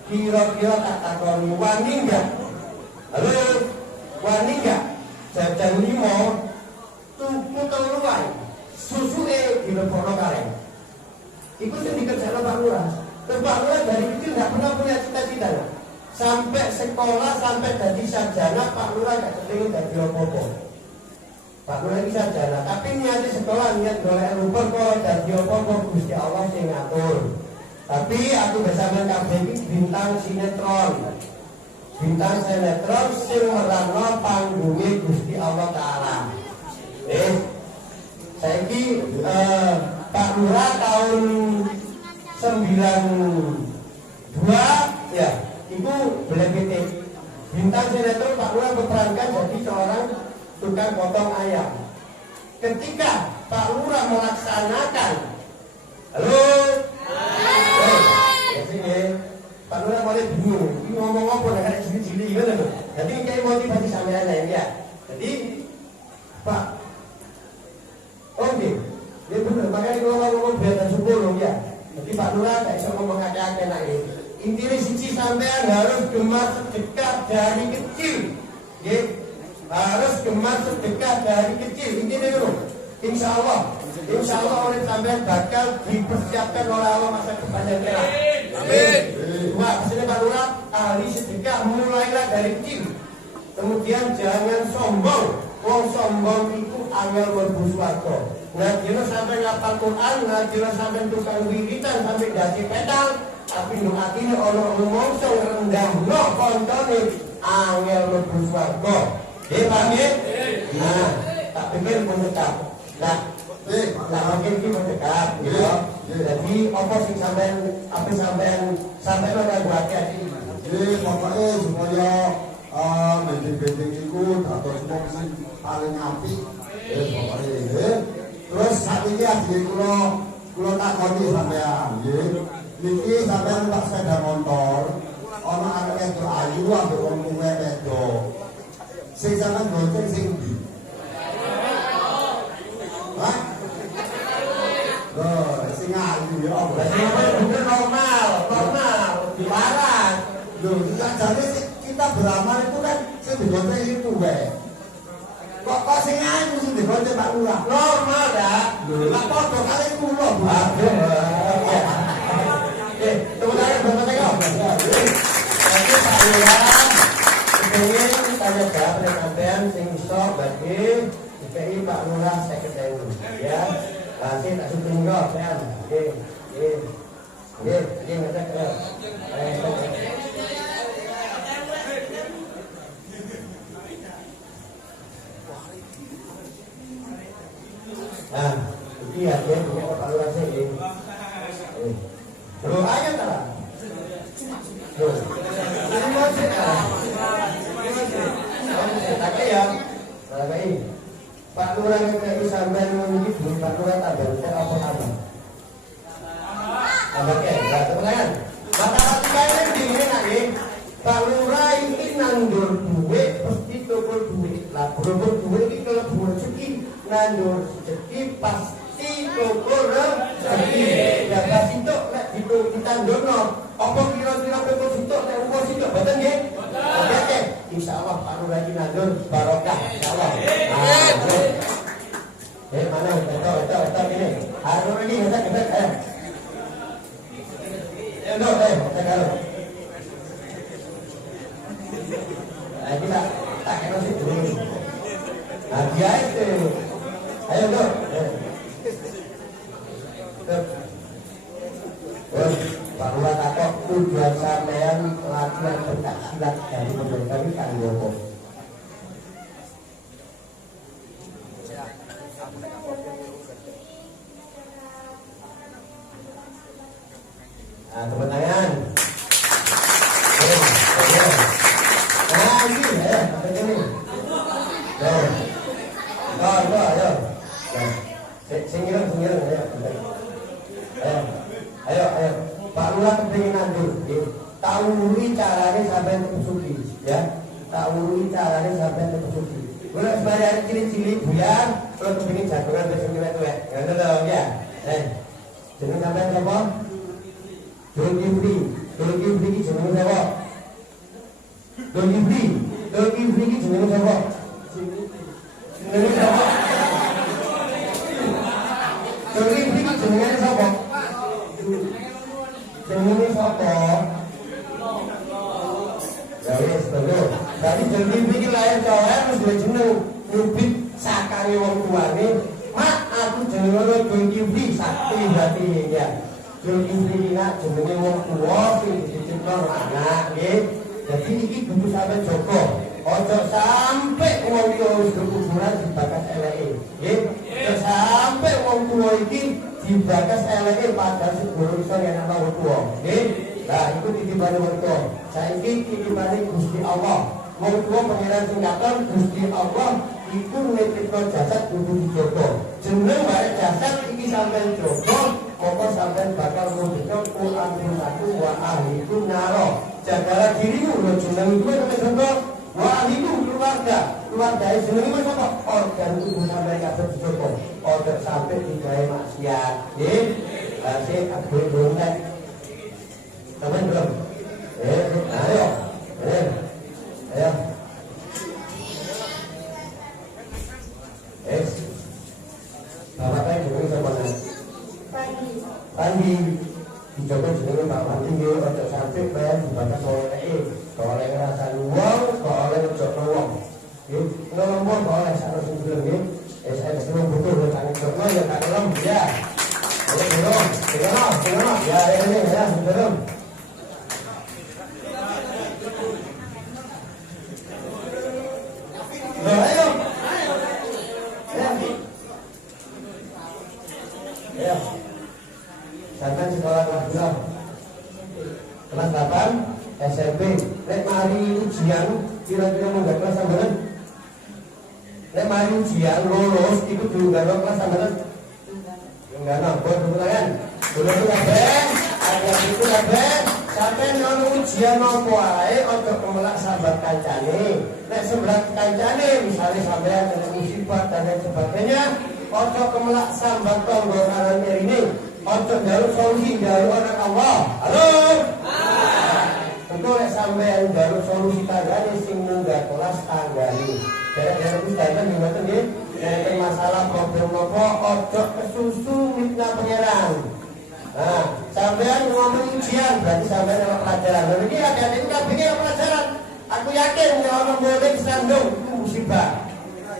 Kira-kira tak takoni wani enggak? Halo, wani enggak? Jajan 5 tuku telu wae. Susuke dilebokno kareng. Iku sing dikerjakan Pak Lurah. Terus Pak Lurah dari kecil enggak pernah punya cita-cita. Sampai sekolah, sampai jadi sarjana, Pak Lurah enggak kepengin dadi apa-apa. Pak Lurah iki sarjana, tapi niate sekolah, niat golek rupa kok dadi apa-apa Gusti Allah sing ngatur. Tapi aku bersama kabeh iki bintang sinetron. Bintang sinetron sing merano panggunge Gusti Allah taala. Saiki Pak Lurah tahun 92 ya, itu BPT. Bintang sinetron Pak Lurah berperankan jadi seorang tukang potong ayam. Ketika Pak Lurah melaksanakan, halo, Pak Lurah mulai bingung, ini ngomong apa nek cili-cili gitu loh. Jadi kayak motivasi sampean ya. Jadi Pak, oke, ya benar. Makanya kalau ngomong biasa syukur loh ya. Jadi Pak Lurah tak bisa ngomong kakek-kakek lagi. Intinya siji sampean harus gemar sedekah dari kecil, ya. Harus gemar sedekah dari kecil. Intinya dulu. Insya Allah oleh sampean bakal dipersiapkan oleh Allah masa depan yang cerah. Amin. Wah, kesini Pak Lurah ahli sedekah mulailah dari kecil. Kemudian jangan sombong. Wong sombong itu angel mlebu swarga. Nah, dina sampai ngapal Quran, nah dina sampai tukang wiritan sampai dadi pedal, tapi nu atine ana rumangsa rendahno koncone angel mlebu swarga. Nggih, Pak nggih? Nah, tak pikir mendekat. Nah, mungkin iki mendekat gitu. Jadi apa sing sampean ora buat iki. Jadi pokoknya supaya benteng-benteng itu atau semua sing paling apik pokoknya. Terus saat ini adik kulo tak koni sampean niki sampean numpak sepeda motor ana arek wedok ayu ambek wong tuwa wedok sing sampean bonceng sing ndi? Hah? Loh, sing ayu ya apa? Itu normal, dilarang. Loh, jadi kita beramal itu kan sing dibonceng itu wae. Kok sing ayu sing dibonceng Pak Lurah? Normal dah. Lah padha kali kula, Bu. Tepuk tangan buat mereka. Jadi Pak Lurah ingin tanya jawab dengan sampean sing iso bagi DKI Pak Lurah 50.000 ya. Nanti tak syuting kok sampean. Nggih, ngecek ya. Nah, itu ya dia punya Pak Lurah sih. Bro, ayo tak? Bro, ini masih tak? Tak ya? Tak ini. Pak Lurah yang sampai mungkin belum Pak Lurah tambah apa? Oke, teman-teman. Matematika ini dingin lagi. Pak Lurah ini nandur duit, pasti tukul duit. Lah, berubah duit ini kalau buat rezeki, nandur rezeki pasti tukul rezeki. Ya, pas itu, ditandur no. Apa kira-kira tukul situ, nek ukur situ, betul nggih? Oke. Allah Pak Lurah iki nandur barokah insyaallah. Mana betul ini. Harus ini geser. Ayo, sekarang. Lagi tak kena sih dulu. Dia itu. Ayo dong. Pak Lurah takok tujuan sampean latihan pencak silat dari pemerintah ini kan ngopo. Nah, tepuk tangan. Nah, ini ya, seperti ini. Ayo. Singireng ya. Ayo. Pak Lurah kepingin nandur, tahu caranya sampai ke suci, ya. Tahu caranya sampai ke suci. Kalau sebenarnya ciri-ciri biar kalau kepingin jagungan besok kita tuh ya. Jangan sampai apa? Don't give free ki jenenge sapa? Don't give free ki jenenge sapa? Jenenge sapa? Don't give free ki jenenge sapa? Jenenge sapa? Ya wis, betul. Tadi don't give free ki lair cowok harus duwe jeneng nyubit sakare wong tuane. Mak, aku jenenge don't give free sakti berarti ya. Jadi nak jenenge wong tuwa sing diciptakno anak nggih. Jadi iki kudu sampe jaga. Aja sampe wong liya wis kuburan dibakas eleke. Nggih. Aja sampe wong tuwa iki dibakas eleke padahal sedulur iso yen ana wong tuwa. Nggih. Lah iku titipane wong tuwa. Saiki titipane Gusti Allah. Wong tuwa pangeran sing katon Gusti Allah iku nitipno jasad kudu dijaga. Jeneng wae jasad iki sampeyan jaga. Maka sampai bakal memberikan Quran satu wa ahlikum naro. Jagalah dirimu, lo jeneng itu sampai contoh wa ahlikum keluarga jeneng itu apa? Organ tubuh sampai kabeh dicoba. Organ sampai digawe maksiat. Nggih. Lah sik kabeh dontek. Sampeyan belum? Ayo. Bapak jenenge sapa nang? Pandi dicoba jenenge Pak Pandi nggih aja sampe bae dibatas oleh oleh ngrasani wong, oleh njokno wong. Nggih, nomor oleh sak sing gelem nggih. Saya sing butuh kang njokno ya tak kelem ya. Ayo belum. Ya ini ya belum. Ayo. Ya. Sampai sekolah kelas berapa? Kelas 8 SMP. Nek mari ujian kira-kira munggah kelas sampeyan. Nek mari ujian lulus iku diunggah kelas sampeyan. Enggak nambah tangan. Dulu kabeh, ada itu kabeh. Sampai ono ujian apa wae aja kemelak sahabat kancane. Nek sebelah kancane misalnya sampeyan ada musibah dan lain sebagainya, aja kemelak sambat tonggo kanan ini. Ojo jalur solusi dari orang Allah. Halo. Tentu nek sampean jalur solusi tanggane sing munggah kelas tanggane. Gara-gara wis danten nggih mboten nggih. Nek masalah problem nopo ojo kesusu mitna pangeran. Nah, sampean ngomong ujian berarti sampean ana pelajaran. Lha iki ada-ada kabeh pelajaran. Aku yakin nek ana boleh sandung itu musibah.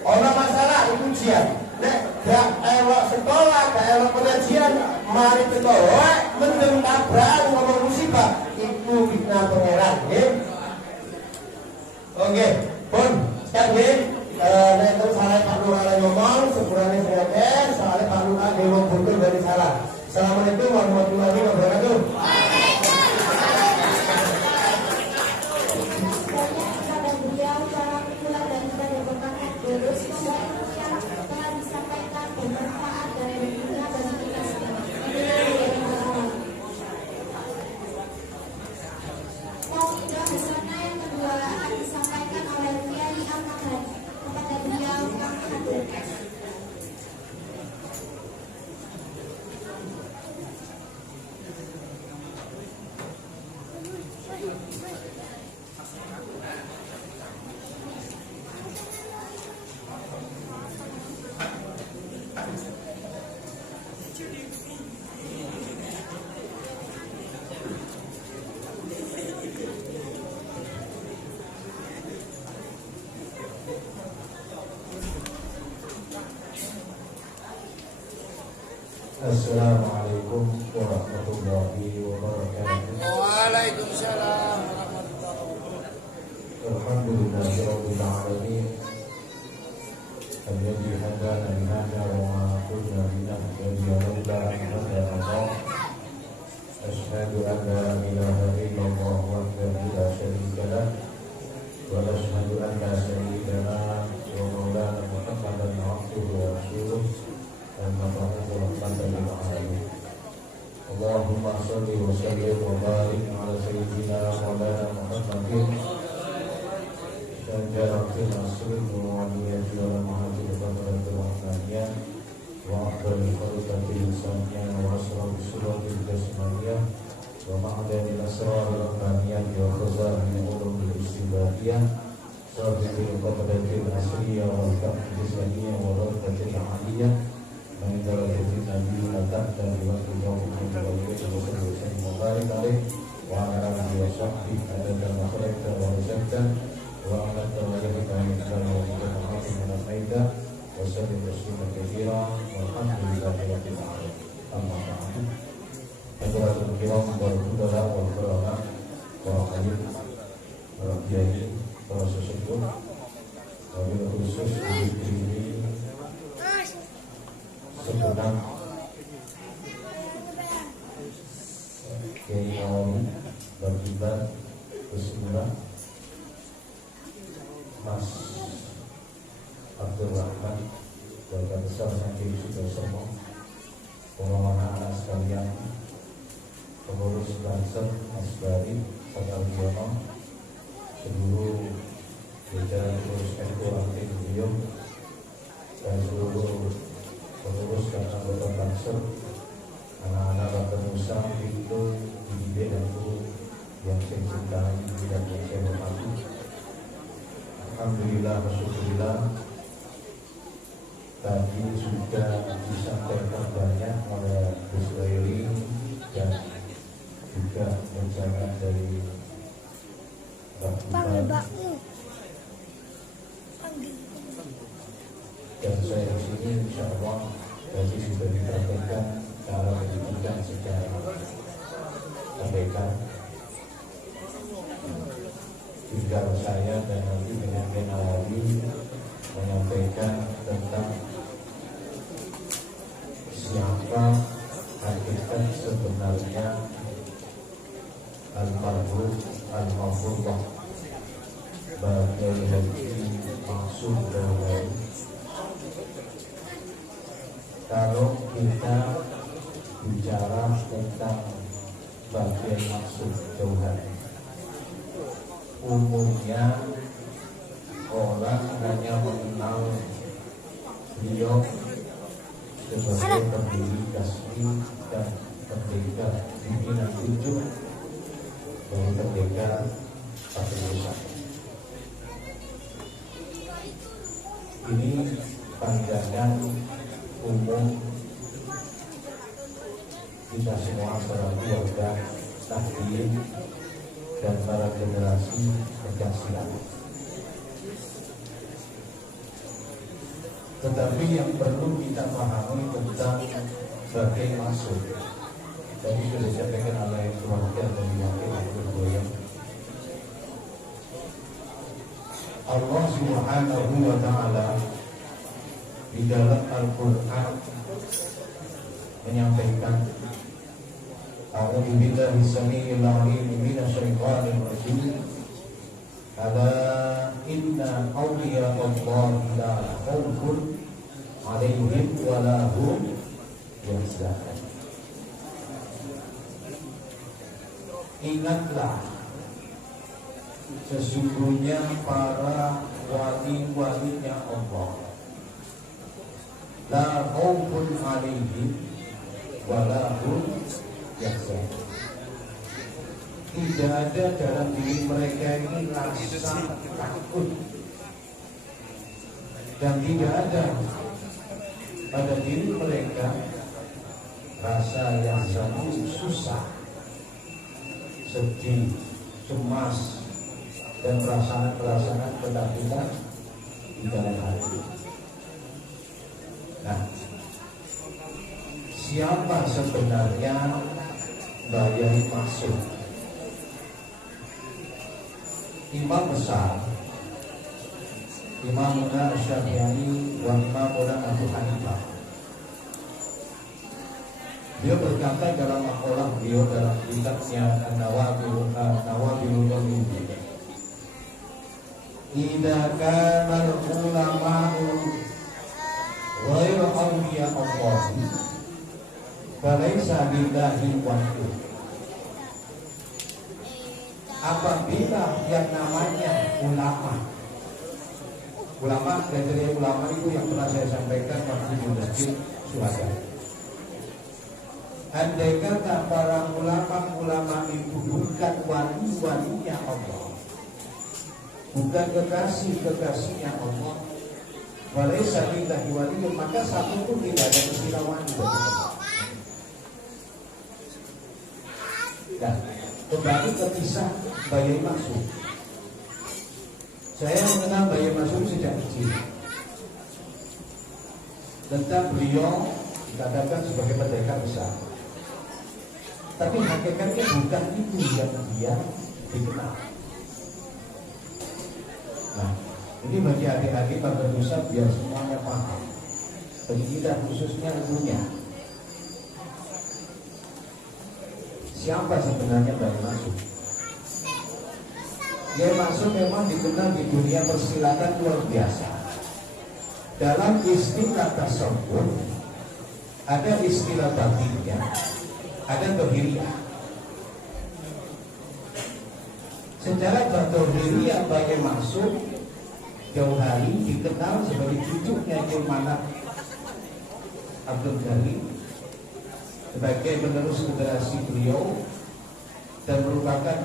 Ana masalah itu ujian. Nek gak elok sekolah, gak elok pengajian, mari sekolah, mendeng tabrak ngomong musibah, itu fitnah pangeran, nggih. Oke, pun sekarang nggih, nek terus salah Pak Lurah ngomong, sepurane saya soalnya Pak Lurah ngomong betul dari salah. Assalamualaikum warahmatullahi wabarakatuh. Assalamualaikum warahmatullahi wabarakatuh. Waalaikumsalam warahmatullahi wabarakatuh. Alhamdulillahirabbil alamin. Alladzi hadana li hadza wa ma kunna linahtadiya laula an hadana Allah. Asyhadu an la ilaha illallah wahdahu la syarika lah wa asyhadu anna sayyidana wa maulana Muhammadan abduhu wa rasuluh. Allahumma salli wa sallim wa barik ala sayyidina Maulana Muhammadin syajaratil asri wa niyatil mahatil qadratil rahmaniyah wa afdalil khalqatil insaniyah wa asrarul suratil jasmaniyah wa ma'adanil asraril rahmaniyah wa khazanil ulumil istibadiyah sabiqil qadratil asriyah wa al-kafil islamiyah wa rarkatil aliyah Mengingat Nabi datang dan diwakil kaum muslimin dan mubarak alaih wa ala alihi wa sahbihi adada ma khalaqta wa razaqta wa ala tawayyika min al-maida wa sallim tasliman katsira walhamdulillahi rabbil alamin. Amma ba'du. Hadirin kiram wal budara wal karama wa hadir para kiai, para sesepuh, wabil khusus ini sebenarnya Kiai Nawawi Bagiban Bismillah Mas Abdul Rahman Keluarga besar Sanjay Sudarsono, pengelola anak sekalian, pengurus Banser Mas Bari Satarjono, seluruh jajaran pengurus NU Aktif Beliau dan seluruh pengurus dan anggota Banser, anak-anak Bapak Musa itu dididik dan guru yang saya cintai dan saya hormati. Alhamdulillah, syukurillah, tadi sudah disampaikan banyak oleh Gus Wairi dan juga rencana dari Pak Bupati. Dan saya di sini insya Allah tadi sudah dipraktekkan cara pendidikan secara kebaikan. Tinggal saya dan nanti dengan Nawawi menyampaikan tentang siapa hakikat sebenarnya almarhum al-Mahfudhah Bagai Haji Maksud Dawawi. Kalau kita bicara tentang bagian maksud Tuhan, umumnya orang hanya mengenal beliau sebagai pendiri Kasmi dan pendekar pimpinan 7 dari pendekar Pakistan. Ini pandangan umum kita semua para keluarga takdir dan para generasi pencaksilat. Tetapi yang perlu kita pahami tentang bagai maksud tadi sudah disampaikan oleh keluarga dan wakil Abdul Goyang. Allah Subhanahu wa Ta'ala di dalam Al-Quran menyampaikan A'udzu billahi samii'il 'aliim minasyaitonir rajiim. Ala inna awliya'allahi la khaufun 'alaihim wa la hum yahzanun. Ingatlah, sesungguhnya para wali-walinya Allah la khaufun 'alaihim wa la hum yahzanun. Tidak ada dalam diri mereka ini rasa takut, dan tidak ada pada diri mereka rasa yang susah, sedih, cemas, dan perasaan ketakutan di dalam hati. Nah, siapa sebenarnya Bayai Maksum? Imam besar, Imamuna Syafi'i wa Imamuna Abu Hanifah. Beliau berkata dalam makalah beliau dalam kitabnya An-Nawawil Qadim, "Idza kana al-ulama'u ghairu awliya Allah, falaysa lillahi wahyu." Apabila yang namanya ulama dari ulama itu yang pernah saya sampaikan waktu di masjid Suhada. Andai kata para ulama itu bukan wali-walinya Allah, bukan kekasih-kekasihnya Allah, walaysa lillahi waliyyun, maka satu pun tidak ada istilah wali. Dan kembali ke kisah Bayai Maksum. Saya mengenal Bayai Maksum sejak kecil. Tentang beliau dikatakan sebagai pendekar besar. Tapi hakikatnya bukan itu yang dia dikenal. Nah, ini bagi adik-adik Pak Berdosa biar semuanya paham. Bagi kita khususnya ibunya. Siapa sebenarnya Bayai Maksum? Bayai Maksum memang dikenal di dunia persilatan luar biasa. Dalam istilah tasawuf ada istilah batinnya, ada dohiriyah. Secara dohiriyah Bayai Maksum jauh hari dikenal sebagai cucunya Gilmanah Abdul Ghani, sebagai penerus generasi beliau dan merupakan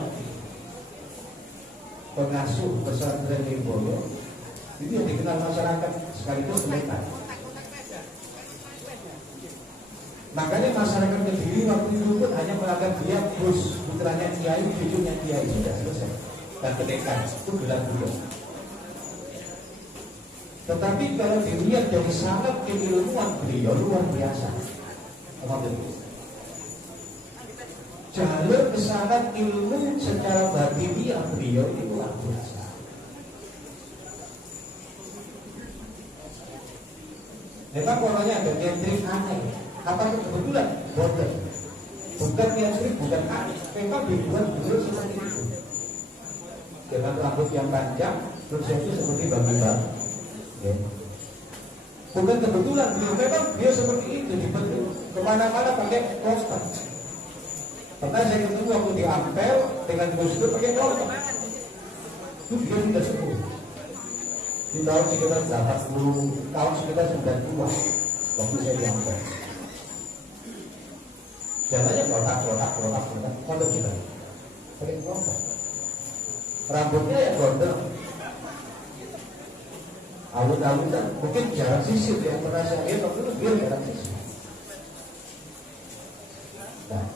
pengasuh pesantren Lirboyo. Itu yang dikenal masyarakat sekaligus Sleman. Makanya masyarakat Kediri waktu itu pun hanya menganggap dia bos, putranya Kiai, cucunya Kiai, sudah selesai. Dan pendekar itu gelar beliau. Tetapi kalau dilihat dari sangat keilmuan beliau luar biasa. Jalur kesanat ilmu secara batiniah beliau itu luar biasa. Memang orangnya ada nyentrik aneh. Apa itu kebetulan? Bodoh. Bukan nyentrik, bukan aneh. Memang dibuat beliau seperti itu. Dengan rambut yang panjang, terus itu seperti bagi-bagi. Ya. Bukan kebetulan memang dia seperti itu, dibentuk kemana-mana pakai roster. Pernah saya ketemu waktu di Ampel dengan Gus Dur pakai roster. Itu dia sudah sembuh. Di tahun sekitar 80, tahun sekitar 92 waktu saya di Ampel. Jalannya kotak, kodok kita pakai roster. Rambutnya ya gondel. Awut-awutan, mungkin jarang sisir yang pernah saya lihat waktu itu dia jarang sisir. Nah,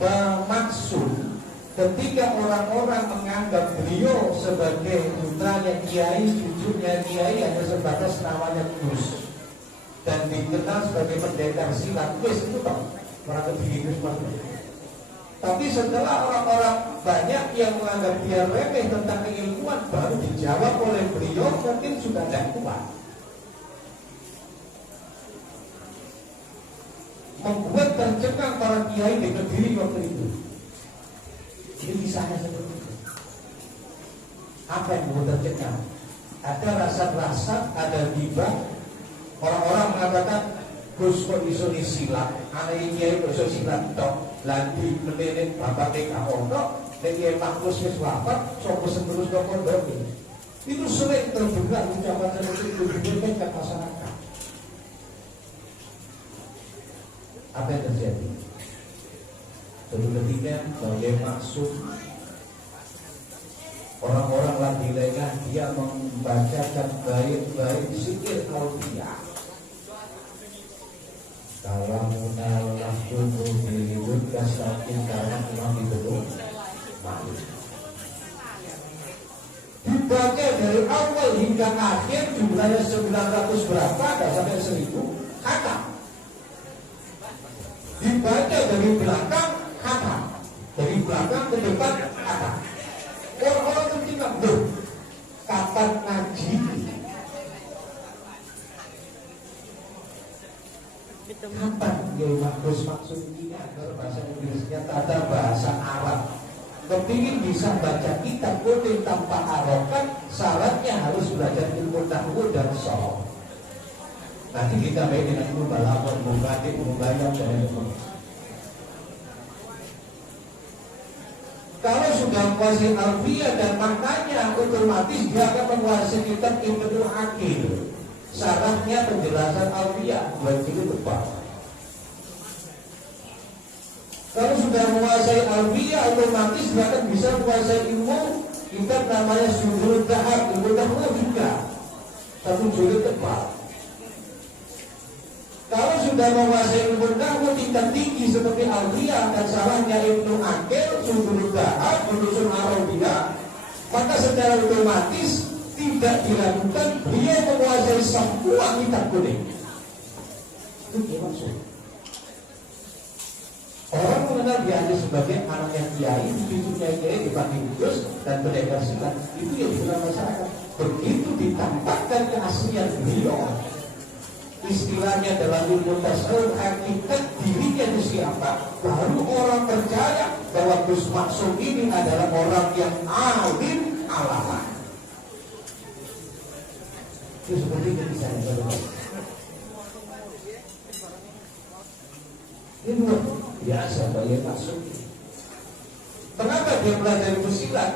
bermaksud ketika orang-orang menganggap beliau sebagai putranya Kiai, cucunya Kiai, hanya sebatas namanya Gus dan dikenal sebagai pendekar silat, itu tak orang Kediri seperti itu. Tapi setelah orang-orang banyak yang menganggap dia remeh tentang keilmuan, baru dijawab oleh beliau, mungkin sudah tidak kuat. Membuat tercengang para kiai di Kediri waktu itu. Ini kisahnya seperti itu. Apa yang membuat tercengang? Ada rasa-rasa, ada tiba. Orang-orang mengatakan, Gus kok iso silat, anak kiai kok iso silat tok. Lagi melihat bapak TK Ono, Kiai Maklus wis wafat, sopo seterus ke pondok ini. Itu sering terdengar ucapan seperti itu didengarkan masyarakat. Apa yang terjadi? Suatu ketika Bayai Maksum, orang-orang lagi lengah, dia membacakan baik-baik zikir Alfiyah. Kalamunal lahdumu biliwud kasakin karena imam itu dibaca dari awal hingga akhir jumlahnya 900 berapa, nggak sampai 1000 kata. Dibaca dari belakang kata, dari belakang ke depan kata. Orang-orang tertinggal, loh, kapan ngaji? Kapan ya maksud ini agar bahasa Inggrisnya tata bahasa Arab. Kepingin bisa baca kitab boleh tanpa harokat, syaratnya harus belajar ilmu nahwu dan sorof. Nanti kita main dengan ilmu balaghah, mubadik, mubayyan dan ilmu. Kalau sudah menguasai alfiyah dan maknanya, otomatis dia akan menguasai kitab Ibnu Aqil. Syaratnya penjelasan alfiyah, wajib tepat. Kalau sudah menguasai alfiyah, otomatis dia akan bisa menguasai ilmu kitab namanya Sumberul Dahab, ilmu nahwu juga. Satu jilid tepat. Kalau sudah menguasai ilmu nahwu tingkat tinggi seperti alfiyah dan salahnya Ibnu Aqil, Sumberul Dahab, menyusun Arabiyah, maka secara otomatis tidak diragukan beliau menguasai semua kitab kuning. Itu maksud. Orang mengenal dia sebagai anaknya kiai, cucunya kiai dipanggil Gus dan pendekar silat, itu yang dikenal masyarakat. Begitu ditampakkan keaslian beliau, istilahnya dalam ilmu tasawuf, hakikat dirinya itu siapa, baru orang percaya bahwa Gus Maksum ini adalah orang yang alim alaman. Itu seperti itu bisa ini luar biasa Bayi Maksum. Kenapa dia belajar ilmu silat?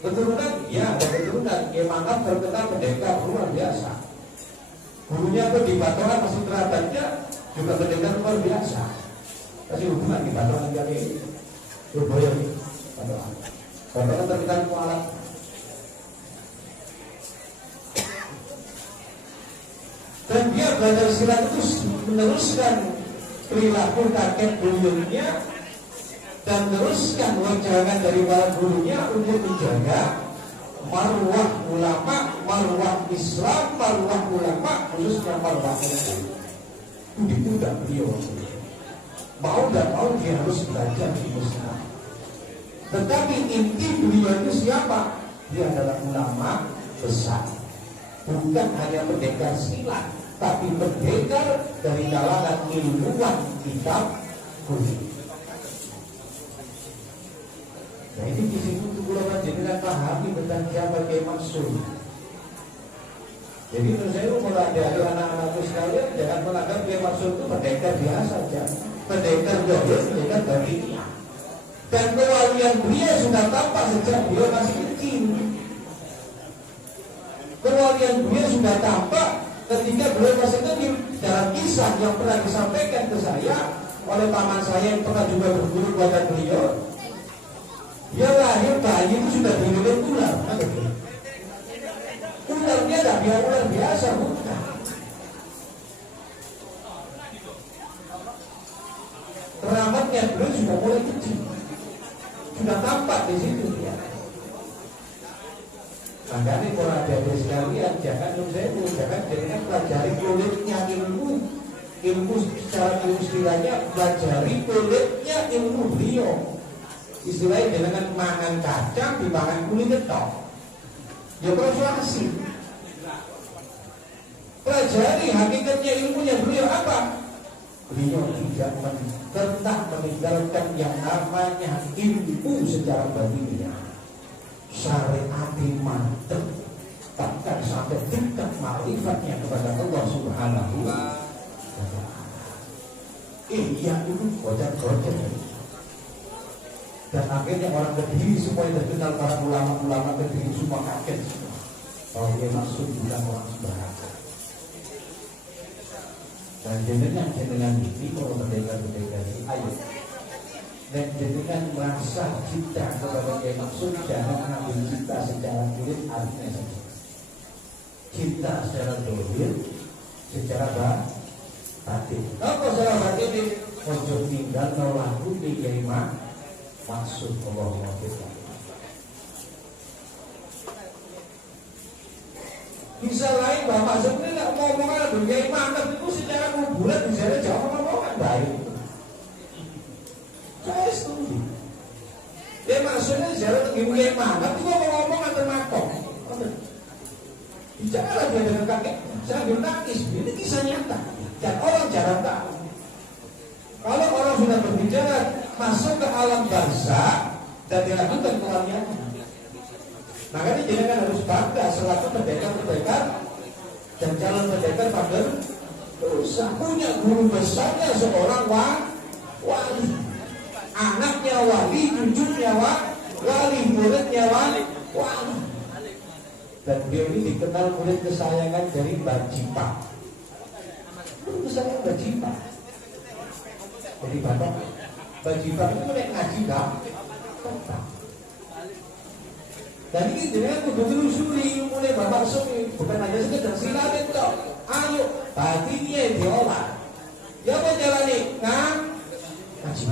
Keturunan, ya ada keturunan. Dia mantap terkenal pendekar luar biasa. Gurunya pun di Batongan masih kerabatnya juga pendekar luar biasa. Kasih hubungan di Batongan kali ini. Surabaya ini. Batongan terkenal kualat. Dan dia belajar silat itu meneruskan perilaku kakek buyutnya dan teruskan wejangan dari para gurunya untuk menjaga marwah ulama, marwah Islam, marwah ulama, khususnya marwah Islam. Itu tidak beliau. Mau dan mau dia harus belajar di Islam. Tetapi inti beliau itu siapa? Dia adalah ulama besar. Bukan hanya pendekar silat, tapi pendekar dari kalangan ilmuwan kitab kuning. Nah ini di situ kalau panjenengan pahami tentang siapa Kiai Maksum. Jadi menurut saya kalau ada anak-anakku sekalian jangan menganggap Kiai Maksum itu pendekar biasa saja, pendekar jodoh, pendekar batinnya. Dan kewalian beliau sudah tampak sejak beliau masih kecil. Kewalian beliau sudah tampak ketika beliau masih kecil. Dalam kisah yang pernah disampaikan ke saya oleh paman saya yang pernah juga berguru kepada beliau, dia lahir bayi itu sudah dililit ular. Ularnya tidak biar ular biasa, bukan. Keramatnya beliau sudah mulai kecil, sudah tampak di situ ya. Makanya kalau ada sekalian jangan jangan pelajari kulitnya ilmu secara istilahnya pelajari kulitnya ilmu beliau. Istilahnya dengan mangan kacang dimakan kulitnya tok. Ya persuasi. Pelajari hakikatnya ilmunya beliau apa? Beliau tidak pernah meninggalkan yang namanya ilmu secara batinnya. Syariat mantep, bahkan sampai tingkat ma'rifatnya kepada Allah Subhanahu wa ta'ala. Iya itu gojek-gojek. Dan akhirnya orang Kediri semua yang terkenal, para ulama-ulama Kediri semua kaget semua bahwa dia maksud bukan orang sembarangan. Dan jenengan ini kalau merdeka ini ayo. Dan jenengan merasa cinta kepada Kiai Maksum, jangan mengambil cinta secara kulit artinya saja. Cinta secara dohir, secara batin. Apa secara batin ini? Ojo tinggal nolaku di Kiai Maksum Allah SWT. Bisa lain Bapak sebenarnya nggak ngomongan bergaya mantap itu secara kuburan bisa jawab ngomongan baik. Saya setuju. Ya maksudnya secara bergaya mantap itu ngomong atau matok. Bicara dia dengan kakek, saya nangis. Ini kisah nyata. Dan orang jarang tahu. Kalau orang sudah berbicara masuk ke alam barzakh dan dilakukan kelalaiannya, makanya jenengan harus bangga selaku pendekar-pendekar dan calon pendekar pada dosa. Punya guru besarnya seorang wali, anaknya wali, cucunya wali, muridnya wali. Dan dia ini dikenal murid kesayangan dari Mbak Jipa. Murid kesayangan Mbak Jipa. Jadi Bapak Mbak Jipa itu mulai ngaji kan? Dan ini dengan kudu telusuri mulai Bapak Sumi, bukan hanya sekedar silatin toh. Ayo, batinnya diolah. Ya apa jalani? Ngaji.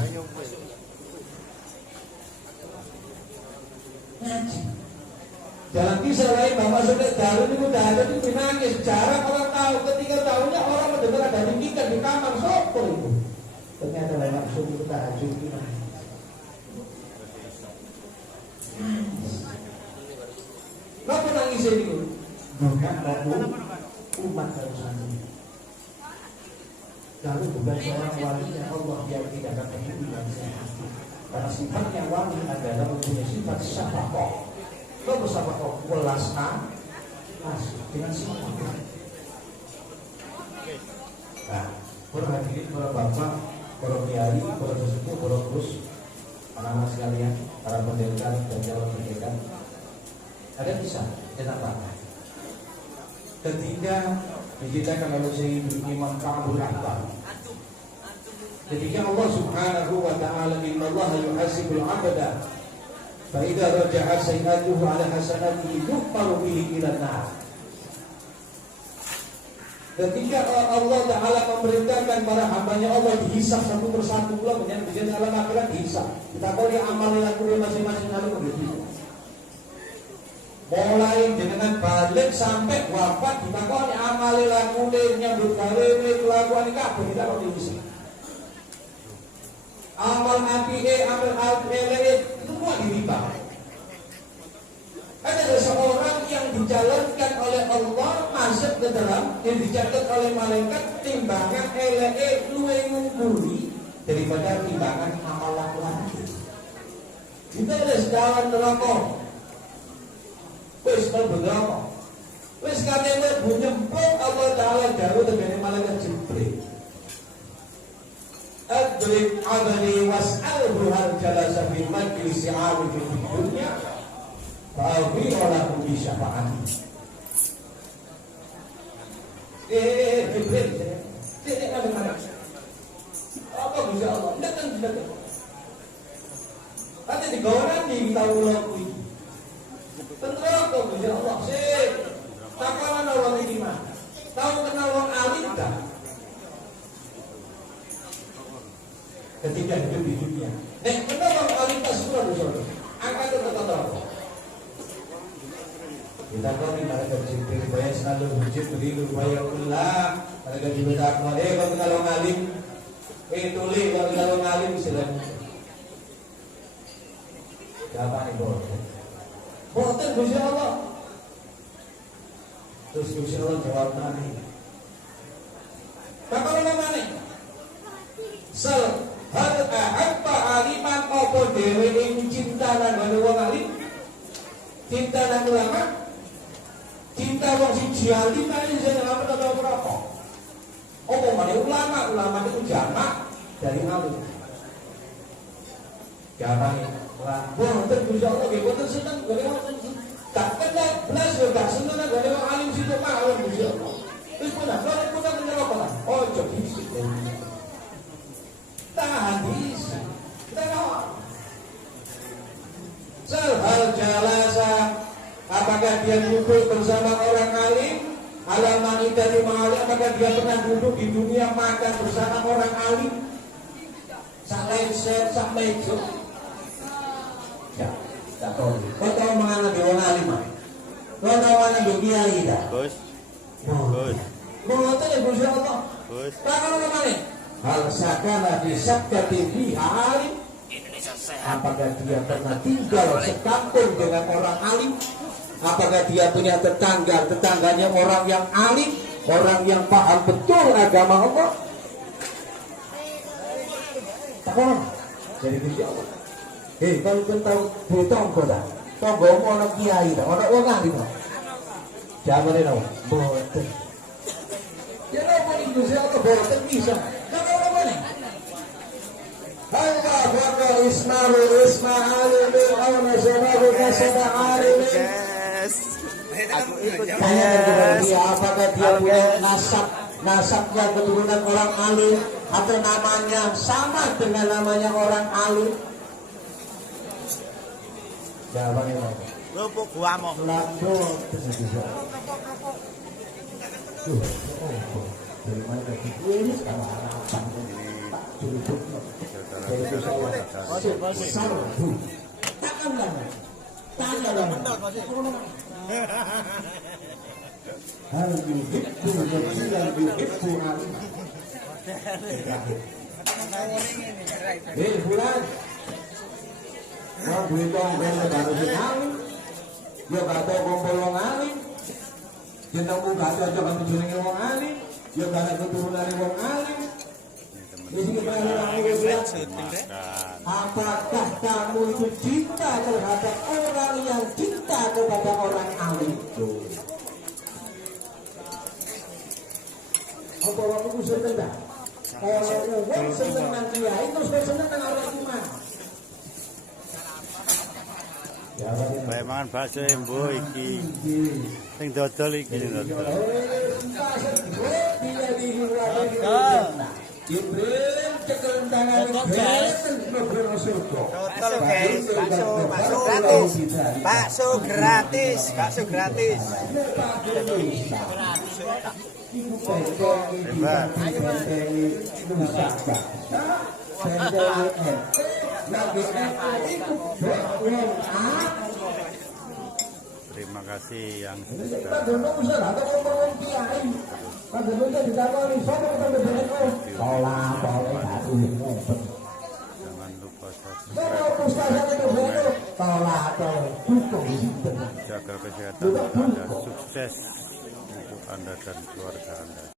Dalam kisah lain Bapak Sumi Darun itu udah ada di nangis. Jarang orang tahu. Ketika tahunya orang mendengar ada tingkat di kamar sopo itu. Ternyata Bapak Sumi itu tahajud kita. Kenapa nangis itu? Bukan maupun umat harus lalu bukan seorang wali yang Allah yang tidak akan menghidupkan hati. Karena sifatnya wali adalah mempunyai sifat syafaqah. Kalau syafaqah welas dengan sifat. Nah, para hadirin, para bapak, para kiai, para sesepuh, para terus anak-anak sekalian, para pendekar dan calon pendekar. Ada kisah tentang ketika diceritakan oleh Sayyidul Imam Ka'bul Ahbar. Ketika Allah Subhanahu wa ta'ala innallaha yuhasibul 'abda fa idza raja'a sayyi'atuhu 'ala hasanatihi yuqbalu bihi ila nar. Ketika Allah Ta'ala memerintahkan para hambanya Allah dihisab satu persatu pula menjadi alam akhirat dihisab. Kita tahu dia amal yang masing-masing lalu begitu. Mulai dengan balik sampai wafat ditakoni amale lakune nyambut gawe kelakuan kabeh kita kok diisi. Amal apike, amal eleke itu semua ditimbang. Ada seorang yang dicalonkan oleh Allah masuk ke dalam yang dicatat oleh malaikat timbangan eleke luwih ngungguli daripada timbangan amal lakune. Kita harus dalam neraka. Wis kalau berapa? Wis katanya nyemplung Allah Ta'ala jauh dengan malaikat Jibril. Adrib abadi was'alhu hal jalasa fi majlisi 'ali fi dunya fa'awi olahu bi syafa'ati. Jibril tidak ada. Apa bisa Allah? Datang. Ada di gawaran di tahu laku. Tenang kok ya Allah sih. Takalan orang ini mah. Tahu kenal orang alim tak? Ketika hidup di dunia. Nek kenal orang alim tak semua dosa. Angkat itu kata apa? Kita kau di mana berjumpa bayar selalu hujud berilu bayar ulah. Mereka juga tak mau kalau kenal orang alim. Tulis kalau kenal orang alim silakan. Siapa nih bos? Boten Gusti Allah. Terus Gusti Allah jawab nani. Bakal namane. Sal hal apa aliman apa dhewe ing cinta nang wong alim? Cinta nang ulama? Cinta wong siji alim ae jeneng apa ta berapa? Apa meneh ulama itu jamak dari alim. Jamak boten Gusti Allah nggih boten seneng gone wonten tak kenal blas yo gak seneng gone wong alim situ mawon Gusti Allah. Wis punah neraka. Ojo disik. Tahan disik. Tahan. Hal jalasa apakah dia duduk bersama orang alim? Alaman dari ma'ali apakah dia pernah duduk di dunia makan bersama orang alim? Sampai itu. Ya, tak tahu. Kau tahu mengenai orang alim? Kau namanya Kiai dah. Gus. Gus. Mboten ya Gusti Allah. Gus. Bakal namanya. Hal sakana di sabdati fiha alim. Apakah dia pernah tinggal sekampung dengan orang alim? Apakah dia punya tetangganya orang yang alim, orang yang paham betul agama Allah? Tak apa. Jadi Gusti Allah. Kalau kita tahu tonggo dah, tonggo orang kiai dah, orang alim dah. Jangan ni tahu. Boten. Ya apa ni Gusti Allah boten bisa. Tak apa mana? Allah Akbar Ismail Allah Subhanahu wa taala. Aku ikut. Tanya kepada dia apakah dia punya nasabnya keturunan orang alim atau namanya sama dengan namanya orang alim? Jawabannya apa? Lupuk gua mau. Lando dari mana tadi? Ini sekarang harapan. Bulan mau duit dong baru sekali dia kata gombol alim dia tahu gak cocok sama tujuannya wong alim dia gak ada keturunan wong alim. Apakah kamu itu cinta terhadap orang yang cinta kepada orang alim? Apa waktu itu senang? Kalau orang senang nanti ya itu senang dengan orang iman. Bae mangan bakso embo iki. Sing dodol iki dodol. Ibrahim cekel tangan Bakso gratis. Bakso gratis. Terima kasih yang sudah jangan lupa subscribe, jaga kesehatan Anda, sukses untuk Anda dan keluarga Anda.